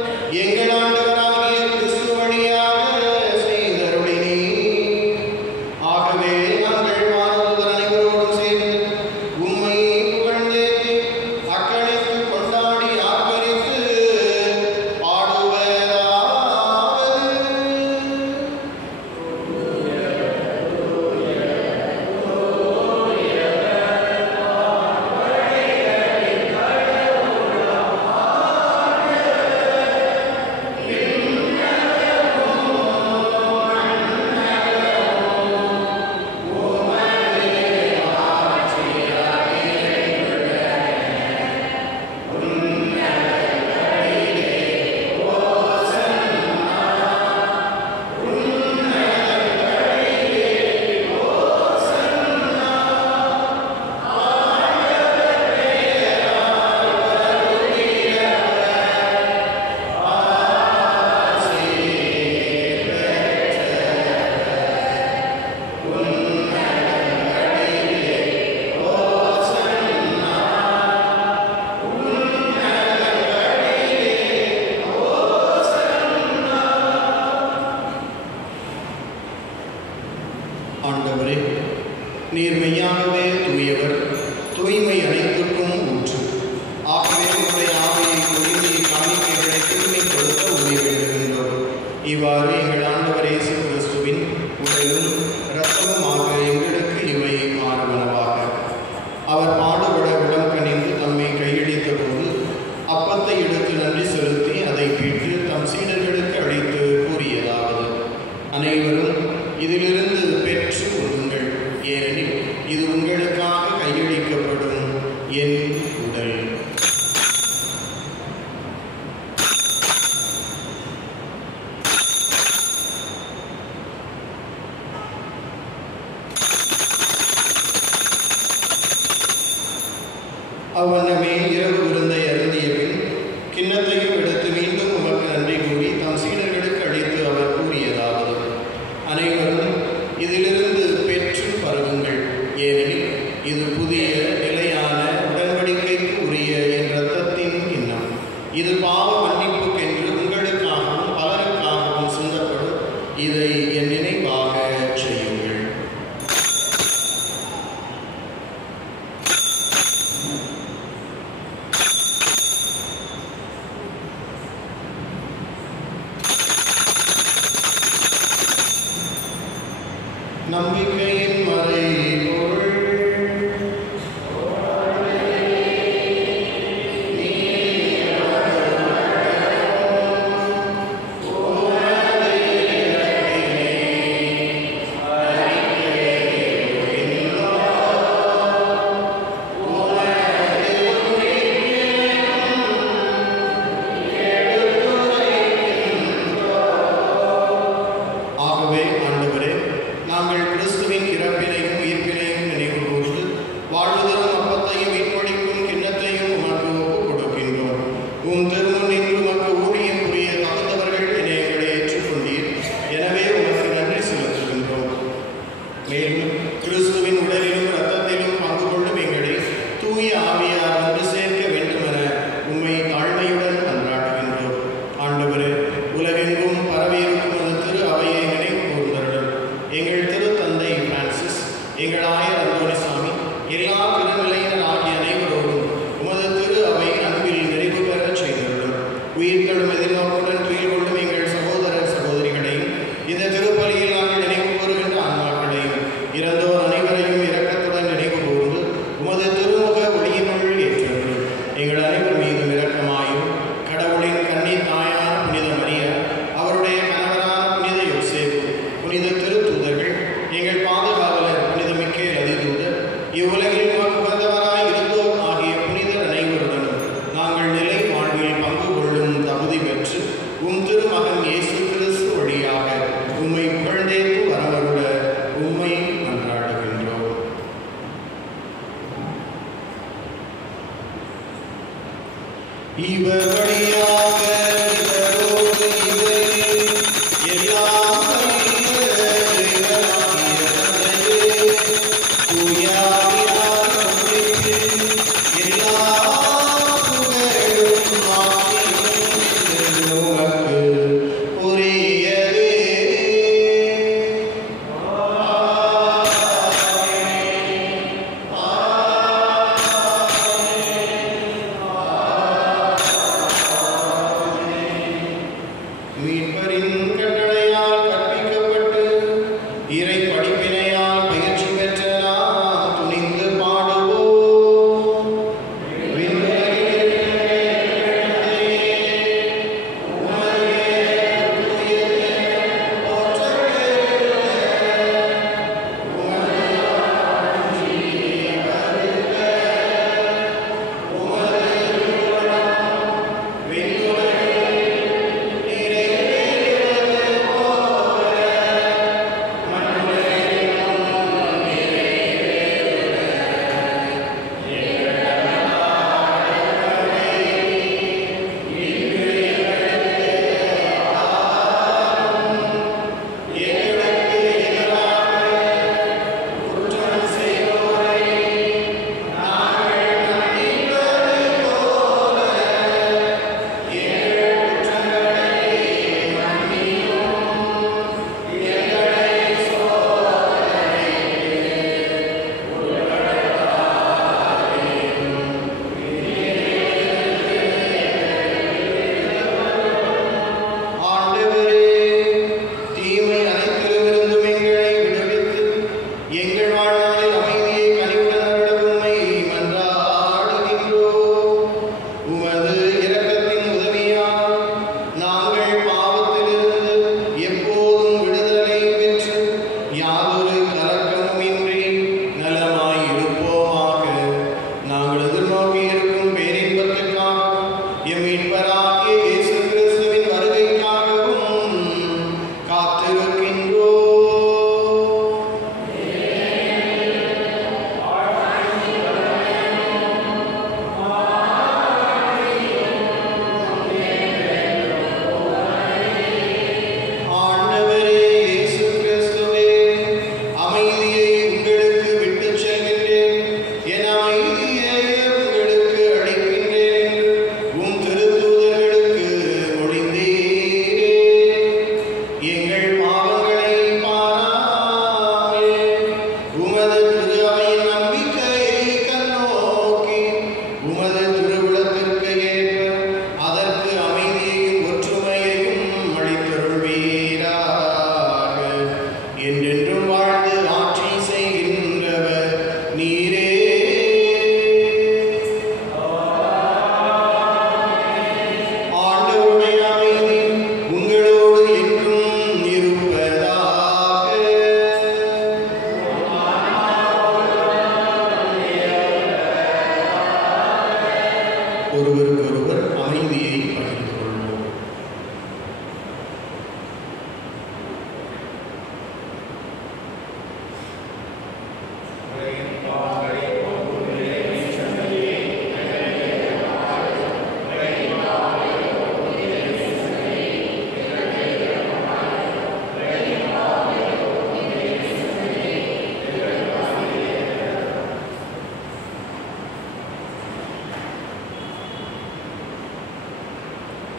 எங்கள் ஆண்டவராகிய கிறிஸ்து வழியாக செய்தருளினீர். ஆகவே நாங்கள் வானதூதர் அனைவரோடும் சேர்ந்து உம்மை புகழ்ந்தேற்றி அக்களித்து கொண்டாடி ஆர்ப்பரித்து பாடுவதாவது: ஆண்டவரே, நீர் மெய்யாகவே தூயவர், தூய்மை அனைத்துக்கும் ஊற்று. ஆகவே உம்முடைய ஆவியை பொழிந்து காணிக்கைகளை தூய்மைப்படுத்த உதவி வேண்டுகின்றோம். இவ்வாறு எங்கள் ஆண்டவர் இயேசு கிறிஸ்துவின் உடலும் இரத்தமுமாக எங்களுக்கு இவை மாறுவனவாக. அவர் பாடுபட உடம் கனிந்து தம்மை கையளித்த போது அப்பத்தை எடுத்து நன்றி செலுத்தி அதை பிட்டு தம் சீடர்களுக்கு அளித்து கூறியதாவது: அனைவரும் இதிலிருந்து பெற்று உண்ணுங்கள், ஏனெனில் இது உங்களுக்காக கையளிக்கப்படும் என் உடல். அவ்வண்ணமே இரவு விருந்தை அருந்திய பின் கிண்ணத்தையும் எடுத்து மீண்டும் உமக்கு நன்றி கூறி தம் சீடர்களுக்கு அளித்து அவர் கூறியதாவது: அனைவரும் இதிலிருந்து பெற்று பருகுங்கள், ஏனெனில் இது புதிய நிலையான உடன்படிக்கைக்கு உரிய என் இரத்தத்தின் கிண்ணம். இது பாவ மன்னிப்புக்கென்று உங்களுக்காகவும் பலருக்காகவும் சிந்தப்படும். இதை என் நினைவாக செய்யுங்கள். நம்பிக்கையின் மறைபொருள் ஆகவே ஆண்டவரே, நாங்கள் கிறிஸ்துவின் இறப்பினையும் உயிர்ப்பினையும் நினைவு கூர்ந்து வாழ்வுதரும் அப்பத்தையும் மீன்பிடிக்கும் கிண்ணத்தையும் உமக்கு ஒப்புக் கொடுக்கின்றோம். உம் திருமுன் நின்று உமக்கு ஊழியம் புரிய தகுந்தவர்கள் என எங்களை ஏற்றுக்கொண்டீர். எனவே உமக்கு நன்றி செலுத்துகின்றோம். மேலும் கிறிஸ்துவின் உடலிலும் இரத்தத்திலும் பங்கு கொள்ளும் எங்களை தூய ஆவியார் ஒன்று சேர்க்க வேண்டுமென உம்மை தாழ்மையுடன் மன்றாடுகின்றோம். ஆண்டவரே, உலகெங்கும் பரவியிருக்கும் அந்த திரு அவையை நினைவு கூர்ந்தருளும். எங்கள் திரு தந்தை பிரான்சிஸ், எங்கள் ஆயர் அந்தோணிசாமி, எல்லா திருநிலையினர் ஆகிய அனைவரோடும் உமது திரு அவை அன்பில் நிறைவு பெறச் செய்தருளும். உயிர்த்தெழும் எதிர்நோக்குடன் துயில் கொள்ளும் எங்கள் சகோதரர் சகோதரிகளையும் இந்த திருப்பலியில் நாங்கள் நினைவு கூறுகின்ற ஆன்மாக்களையும் இறந்தோர் அனைவரையும் இரக்கத்துடன் நினைவு கூர்ந்து உமது திருமுக ஒளியினுள் ஏற்றருளும். எங்கள் அனைவர் மீதும் இரக்கமாயும் கடவுளின் கன்னி தாயான புனித மரியா, அவருடைய கணவரான புனித யோசேப்பு, புனித திருத்தூதர்கள், எங்கள் பாதுகாவலர் புனித மிக்கேல் அதிதூதர், இவ்வுலகில் உமக்கு உகந்தவராய் இருந்தோர் ஆகிய புனிதர் அனைவருடனும் நாங்கள் நிலை வாழ்வில் பங்கு கொள்ளும் தகுதி பெற்று இவர் வழியாக இவரோடு இவரில் எல்லாம் ஒருவருக்கொருவர் அமைதியை பகிர்ந்து கொள்வோம்.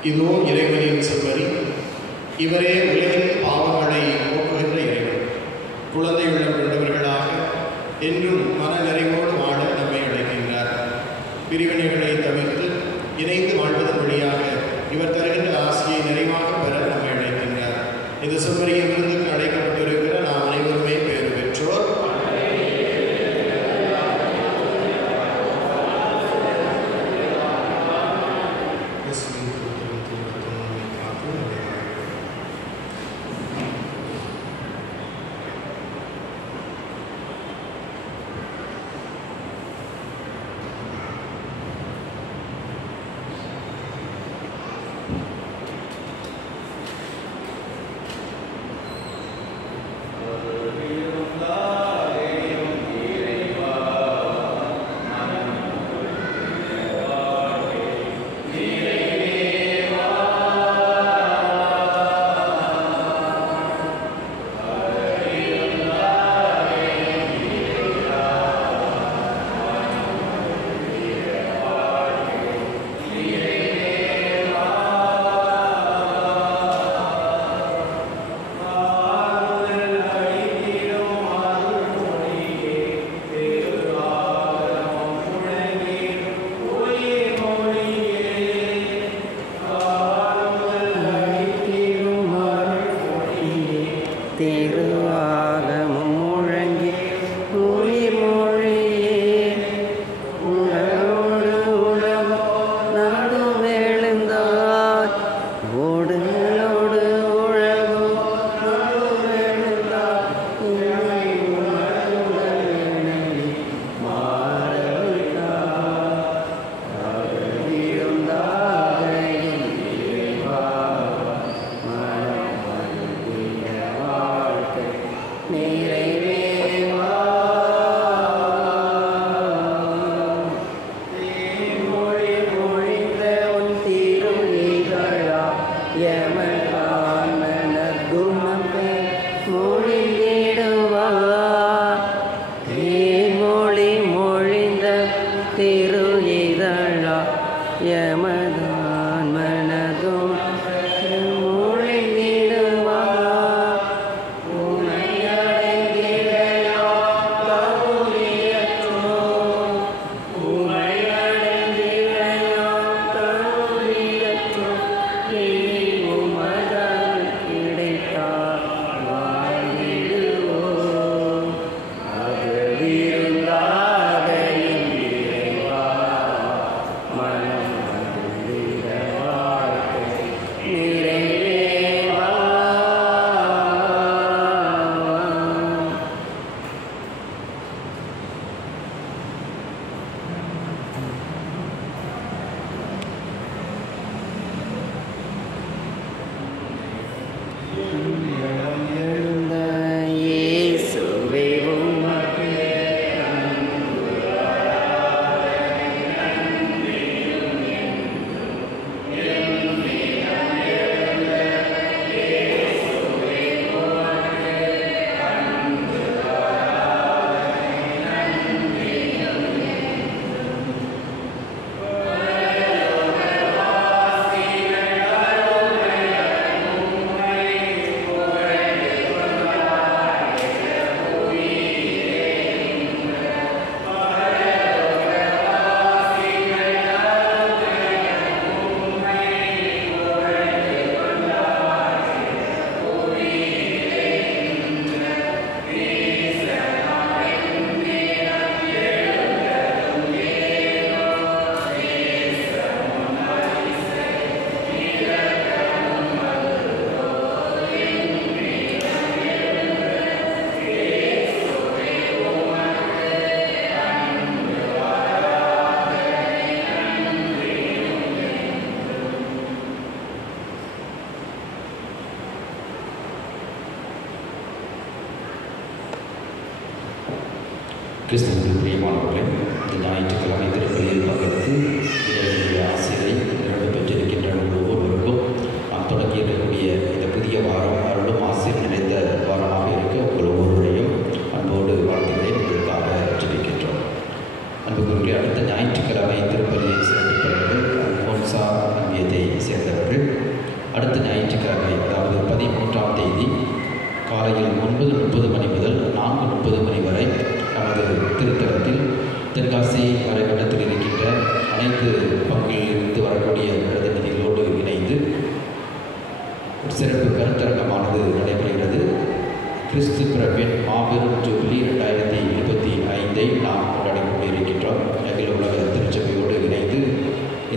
இதோ இறைவனின் செம்மறி, இவரே உலகின் பாவங்களை போக்குகின்ற இறைவன். குழந்தை உள்ளம் கொண்டவர்களாக என்றும் மன நிறைவோடு வாழ நம்மை அழைக்கின்றார். பிரிவினைகளை தவிர்த்து இணைந்து வாழ்வதன் வழியாக இவர் தருகின்ற ஆசையை நிறைவாக பெற நம்மை அழைக்கின்றார். இந்த செம்மறியின் விருந்துக்கு அழைக்கப்பட்டிருக்கிற நாம் அனைவருமே பேறு பெற்றோர். Thank you. கிறிஸ்துவுக்கு பிரியமானவர்களே, இந்த ஞாயிற்றுக்கிழமை திருப்பலியில் பங்கெடுத்து இறைவனுடைய ஆசிரை நிரம்ப பெற்றிருக்கின்ற ஒவ்வொருவருக்கும் நாம் தொடங்கி இருக்கக்கூடிய இந்த புதிய வாரம் அருளும் ஆசிர் நிறைந்த வாரமாக இருக்க உங்கள் ஒவ்வொருவரையும் அன்போடு வாழ்த்துகிறேன். உங்களுக்காக ஜெபிக்கின்றோம். அன்புக்குரிய அடுத்த ஞாயிற்றுக்கிழமை திருப்பலியை சிறப்பிப்பவர்கள் அல்போன்சா அன்பியத்தை சேர்ந்தவர்கள். அடுத்த ஞாயிற்றுக்கிழமை, அதாவது 13ஆம் தேதி காலையில் 9:30 மணி முதல் 4:30 மணி வரை நமது திருத்தலத்தில் தென்காசி வரைபடத்தில் இருக்கின்ற அனைத்து பங்கில் இருந்து வரக்கூடிய பிரதிநிதிகளோடு இணைந்து சிறப்பு கருத்தரங்கமானது நடைபெறுகிறது. கிறிஸ்து பிறப்பின் மாபெரும் ஜூபிலி 2025 நாம் கொண்டாடி கொண்டிருக்கின்றோம். அகில உலக திருச்சபையோடு இணைந்து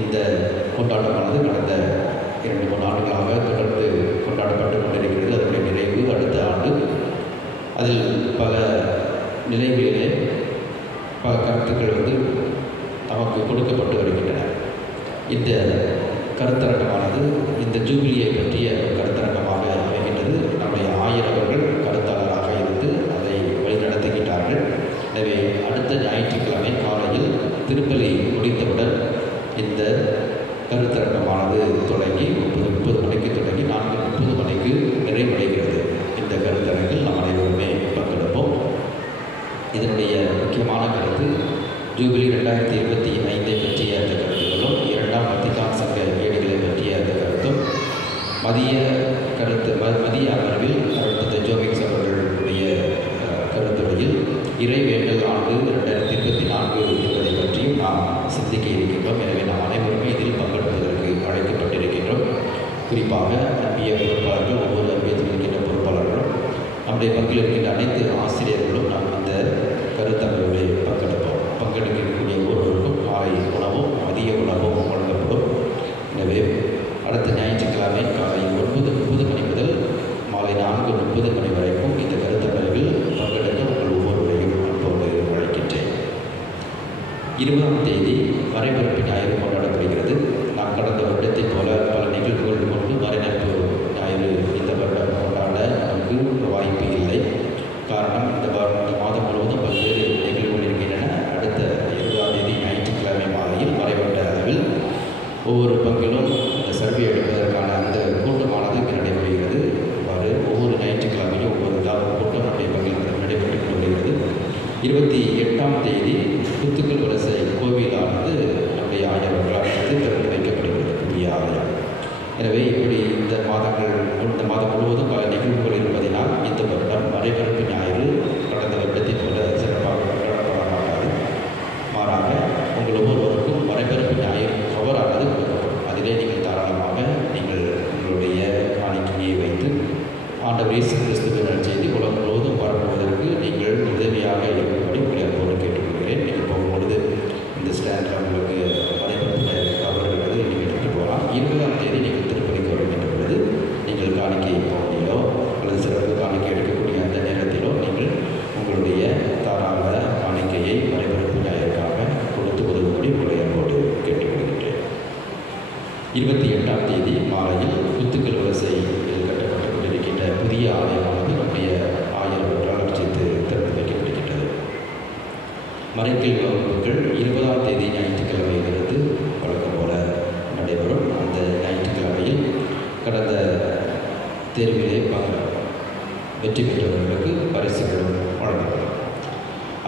இந்த கொண்டாட்டமானது கடந்த 2-3 ஆண்டுகளாக தொடர்ந்து கொண்டாடப்பட்டு கொண்டிருக்கிறது. அதனுடைய நிறைவு அடுத்த ஆண்டு. அதில் பல நிலைகளிலே பல கருத்துக்கள் நமக்கு கொடுக்கப்பட்டு வருகின்றன. இந்த கருத்தரங்கமானது இந்த ஜூபிலியை பற்றிய கருத்தரங்கமாக அமைகின்றது. நம்முடைய ஆயரவர்கள் கருத்தாளராக இருந்து அதை வழிநடத்துகின்றார்கள். எனவே அடுத்த ஞாயிற்றுக்கிழமை காலையில் திருப்பலி முடித்தவுடன் இந்த கருத்தரங்கமானது தொடங்கி 9:30 மணிக்கு தொடங்கி 4:30 மணிக்கு நிறைவடைகிறது. இந்த கருத்தரங்கில் நாம் அனைவருமே பங்கெடுப்போம். இதனுடைய முக்கியமான கருத்து ஜூபிலி 2025 பற்றிய அந்த கருத்துக்களும் 2ஆம் வத்திக்கான் சங்க ஏடுகளை பற்றிய அந்த கருத்தும் மதிய அமர்வில் அருட்தந்தை ஜோவிக்ஸ் அவர்களுடைய கருத்துரையில் இறைவேண்டல் ஆண்டு 2024 என்பதை பற்றியும் நாம் சிந்திக்க இருக்கின்றோம். எனவே நாம் அனைவருமே இதில் பங்கெடுப்பதற்கு அழைக்கப்பட்டிருக்கின்றோம். குறிப்பாக அன்பிய பொறுப்பாளர்கள், ஒவ்வொரு அன்பியத்தில் இருக்கின்ற பொறுப்பாளர்களும், நம்முடைய பங்கில் இருக்கின்ற அனைத்து ஆசிரியர்களும் நாம் இந்த கருத்தரங்குகளை பங்கெடுப்போம். பங்கெடுக்கக்கூடிய ஒவ்வொருவருக்கும் காலை உணவும் மதிய உணவும் வழங்கப்படும். எனவே அடுத்த ஞாயிற்றுக்கிழமை காலை 9:30 மணி முதல் மாலை 4:30 மணி வரைக்கும் இந்த கருத்தரங்கில் பங்கெடுக்க உங்கள் ஒவ்வொருவரையும் அன்போடு அழைக்கின்றேன். 20ஆம் தேதி மறைபிறப்பு ஞாயிறு கொண்டாடப்படுகிறது. நாம் கடந்த வருடத்தைப் போல பல நிகழ்வுகள் கொண்டு மறைநட்பு ஞாயிறு இந்த வருடம் கொண்டாட நமக்கு வாய்ப்பு இல்லை. காரணம், இந்த மாதம் முழுவதும் பல்வேறு நிகழ்வுகள் இருக்கின்றன. அடுத்த 20ஆம் தேதி ஞாயிற்றுக்கிழமை மாலையில் மறைவட்ட அளவில் ஒவ்வொரு பங்கிலும் இந்த சர்வே எடுப்பதற்கான அந்த கூட்டம் இப்படி இந்த மாதம் முழுவதும் பல நிகழ்வுகள் இருப்பதினால் இந்த வருடம் மறைபரப்பு ஞாயிறு கடந்த வருடத்தின் போல சிறப்பாக கொண்டாடப்பட மாட்டாது. மாறாக உங்கள் ஒவ்வொருவருக்கும் மறைபரப்பு ஞாயிறு கவரானது கொடுக்கப்படும். அதிலே நீங்கள் தாராளமாக நீங்கள் உங்களுடைய காணிக்கையை வைத்து ஆண்டவர் இயேசு கிறிஸ்துவின் செய்தி உலகம் முழுவதும் பரப்புவதற்கு நீங்கள் உதவியாக இருக்கும்படி உங்களை அன்போடு கேட்டுக்கொள்கிறேன். நீங்கள் போகும்பொழுது இந்த ஸ்டாண்டில் உங்களுக்கு மறைபரப்பு கவர்கள் நீங்கள் எடுத்துகிட்டு போகலாம். 20ஆம் தேதி நீங்கள் திருப்பதிக்கு வரும் என்ற பொழுது நீங்கள் காணிக்கை பகுதியிலோ அல்லது சிறப்பு காணிக்கை எடுக்கக்கூடிய அந்த நேரத்திலோ நீங்கள் உங்களுடைய தாராள காணிக்கையை மறைபரப்பு ஞாயிற்காக கொடுத்து உதவும்படி உங்களை அன்போடு கேட்டுக்கொள்கின்றேன். 28ஆம் தேதி மாலையில் குத்துக்கல் வரிசையில் கட்டப்பட்டுக் கொண்டிருக்கின்ற புதிய ஆலயமானது நம்முடைய ஆயர்களால் அர்ச்சித்து திறந்து வைக்கப்படுகின்றது. மறைக்கல்வி வகுப்புகள் 20ஆம் தேதி ஞாயிற்றுக்கிழமையிலிருந்து வழக்கம் போல நடைபெறும். அந்த ஞாயிற்றுக்கிழமையில் கடந்த தேர்விலே வெற்றி பெற்றவர்களுக்கு பரிசுகளும் வழங்கப்படும்.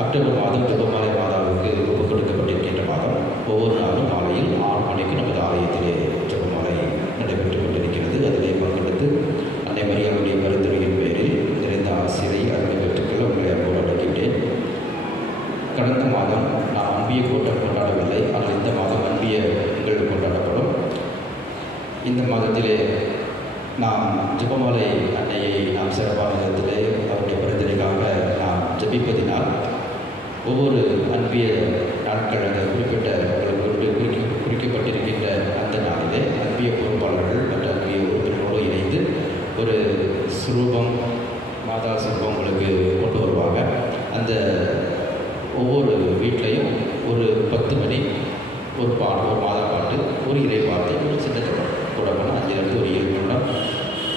அக்டோபர் மாதம் ஜெபமாலை மாதாவுக்கு ஒப்புக் கொடுக்கப்பட்டிருக்கின்ற மாதம் ஒவ்வொரு நாளும் மாலையில் 6 மணிக்கு நமது ஆலயத்திலே ஜெபமாலை நடைபெற்றுக் கொண்டிருக்கிறது. அதிலே பங்கெடுத்து அன்னை மரியாவுடைய பரிந்துரையின் பேரில் நிறைந்த ஆசிரியை அருளை பெற்றுக்கொள்ள உங்களை அன்போடு அழைக்கின்றேன். கடந்த மாதம் நாம் அன்பிய கூட்டம் கொண்டாடவில்லை, ஆனால் இந்த மாதம் அன்பிய நிகழ்வு கொண்டாடப்படும். இந்த மாதத்திலே நாம் ஜெபமாலை அன்னையை நாம் சிறப்பான விதத்திலே அவருடைய பரிந்துரைக்காக நாம் ஜெபிப்பதினால் ஒவ்வொரு அன்பிய நாட்கள் அந்த குறிக்கப்பட்டிருக்கின்ற அந்த நாளிலே அன்பிய பொறுப்பாளர்கள் மற்ற அன்பிய உறுப்பினர்களோடு இணைந்து ஒரு சுரூபம் மாதா சுரூபம் உங்களுக்கு கொண்டு வருவாங்க. அந்த ஒவ்வொரு வீட்லேயும் ஒரு 10 மணி ஒரு பாட்டு, ஒரு மாதா பாட்டு, ஒரு இறை வார்த்தை, ஒரு சின்ன தொடக்கம் 5 ஒரு 7 நிமிடம்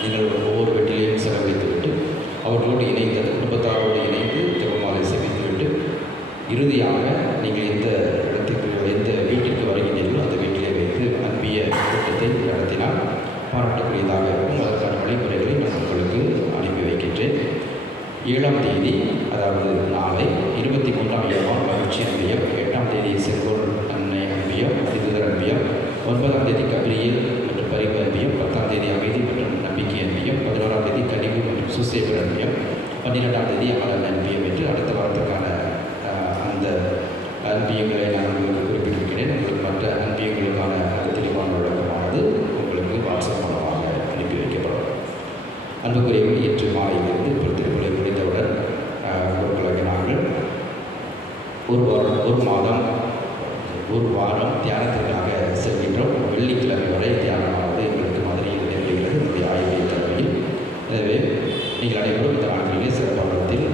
நீங்கள் ஒவ்வொரு வீட்டிலையும் செலவழித்துவிட்டு அவர்களோடு இணைந்து அந்த குடும்பத்தாரோடு இணைந்து ஜெபமாலை செபித்துவிட்டு இறுதியாக நீங்கள் எந்த வீட்டிற்கு வருகிறீர்களோ அந்த வீட்டிலே வைத்து அன்பிய கூட்டத்தை நடத்தினால் பாராட்டக்கூடியதாக இருக்கும். அதற்கான வழிமுறைகளை நான் உங்களுக்கு அனுப்பி வைக்கின்றேன். 7ஆம் தேதி அதாவது நாளை 23ஆம் யோவான் மகிழ்ச்சி அன்பியம், 8ஆம் தேதி செங்கோல் அன்னை அன்பியம், அதிதூதர் அன்பியம், 9ஆம் தேதி கபிரியல் மற்றும் பரிவு அன்பியம், 10ஆம் தேதி அமைதி மற்றும் நம்பிக்கை அன்பியம், 11ஆம் தேதி கனிவு மற்றும் சுசேபர் அன்பியம், 12ஆம் தேதி அமலன் அன்பியம் என்று அடுத்த வாரத்துக்கான அந்த அன்பியங்களை நான் உங்களுக்கு குறிப்பிட்டிருக்கிறேன். உங்களுக்கு மற்ற அன்பியங்களுக்கான தெளிவான விளக்கமானது உங்களுக்கு வாட்ஸ்அப் மூலமாக அனுப்பி வைக்கப்படும். அன்புக்குரியவர்கள், இன்று மாலையிலிருந்து இப்போ திருப்பலை முடிந்தவுடன் பொருட்களாக நாங்கள் ஒரு வாரம் தியானத்திற்காக செல்கின்றோம். வெள்ளிக்கிழமை வரை தியானமானது எங்களுக்கு மதுரையில் நடைபெறுகிறது நம்முடைய ஆய்வியல் தலைமையில். எனவே நீங்கள் அனைவரும் இந்த நாட்களிலே சிறப்பானத்தில்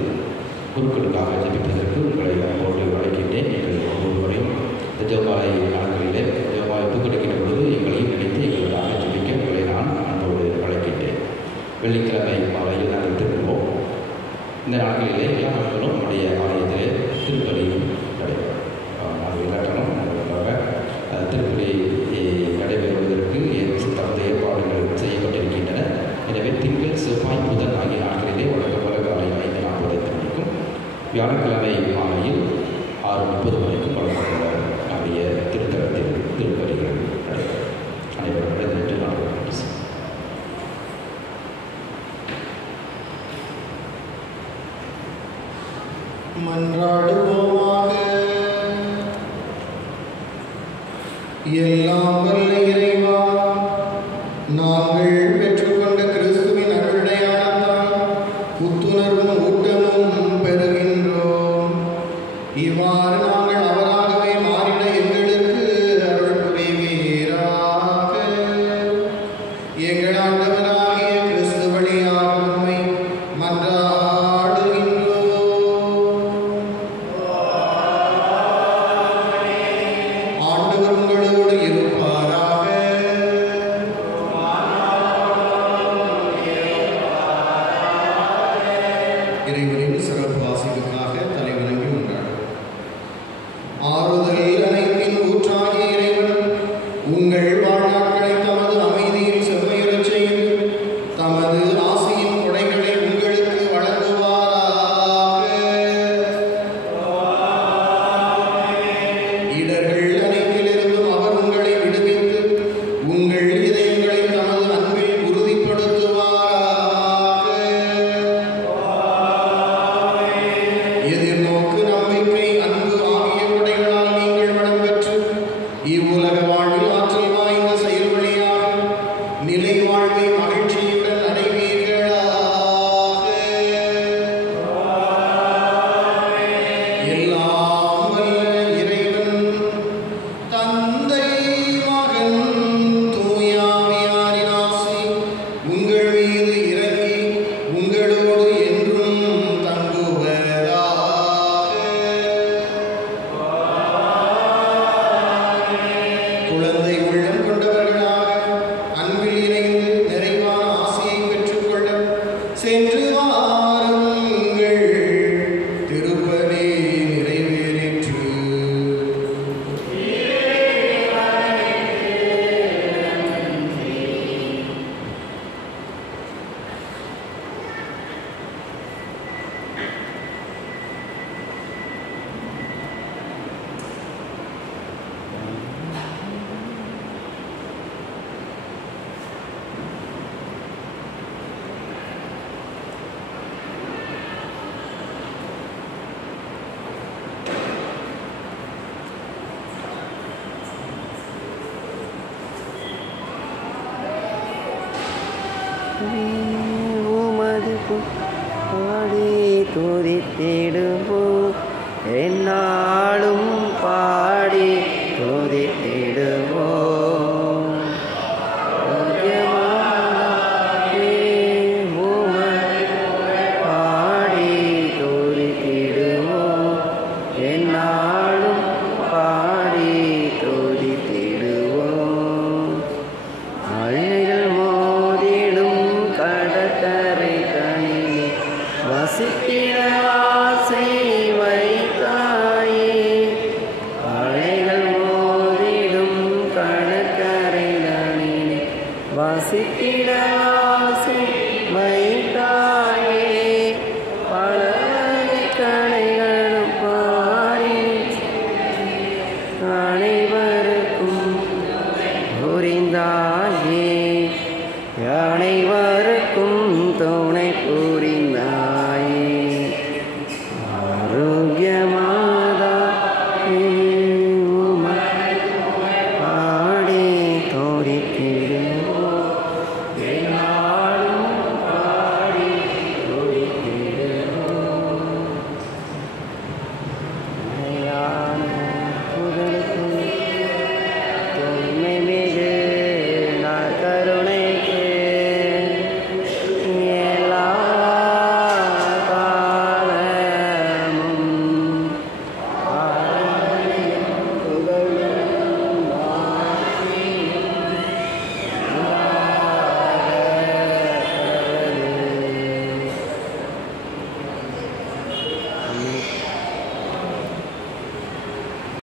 குருக்களுக்காக ஜெபிப்பதற்கு உங்களை அன்போடு அழைக்கின்றேன். நீங்கள் ஒவ்வொருவரையும் இந்த ஜெபமாலை நாட்களிலே ஜெபமாலை ஒப்புக் கொடுக்கின்ற பொழுது எங்களையும் நினைத்து எங்களுக்காக ஜெபிக்க உங்களை நான் அன்போடு அழைக்கின்றேன். வெள்ளிக்கிழமை மாலையில் நாங்கள் திரும்புவோம். இந்த நாட்களிலே எல்லா நாட்களும் நம்முடைய ஆலயத்திலே திருப்பலியும் நடைபெறும். நாங்கள் இலக்கணம் அதற்காக திருப்பலி நடைபெறுவதற்கு தகுந்த ஏற்பாடுகள் செய்யப்பட்டிருக்கின்றன. எனவே திங்கள், செவ்வாய், புதன் ஆகிய நாட்களிலே வழக்கம் போல காலை 5:40 மணிக்கும் வியாழக்கிழமை மாலையில் 6:30 மணிக்கும் வழக்கம் போல நம்முடைய திருத்தலத்தில் திருப்பலிகள் நடைபெறும். அனைவரும் நன்றி. நான் மன்றாடுவோமாக. எல்லாம் வல்ல இறைவா, நாங்கள் பெற்றுக்கொண்ட கிறிஸ்துவின் அருளுடையானதால் புத்துணர்வும் ஊட்டமும் பெறுகின்றோம். இவ்வாறு நாங்கள் அவராகவே மாறிட எங்களுக்கு அருள் புரிவீராக. எங்கள் ஆண்டவராகிய கிறிஸ்து வழியாக உம்மை மன்றாடுகின்றோம். ஆண்டவர் உங்களோடு இருப்பாராக. இறைவனின் சிறப்பு வாசிப்புக்காக தலைவணங்கி உண்டாடும். ஆறுதல் அனைத்தின் ஊற்றாகிய இறைவன் உங்கள் வாழ்நாட்களை தமது அமைதியில் செவ்வையுறச் செய்து வாழ்வை மகிழ்ச்சியுடன் அடைவீர்களாக. எல்லாம் வல்ல இறைவன் தந்தை மகன் தூய ஆவியாரின் ஆசி உங்கள் மீது இறங்கி உங்களோடு என்றும் தங்குவதாக. குழந்தை உள்ளம் கொண்டவர்களாக அன்பில் இணைந்து நிறைவான ஆசையை பெற்றுக்கொள்ள சென்று வாருங்கள். திருப்பலி நிறைவேறிற்று. உமது பாடி துதித்திடுவோம், எந்நாளும் பாடி துதித்திடுவோம். உமது பாடி துதித்திடுவோம், எந்நாளும் பாடி துதித்திடுவோம். அலைகள் மோதிடும் கடற்கரை தனிலே வசித்திட ஆசை வைத்தாயே. அலைகள் மோதிடும் கடற்கரை தனிலே வசித்திட ஆசை வைத்தாயே. பல வகை கலைகளும் பாரி அனைவருக்கும் புரிந்தாயே. அனைவரும்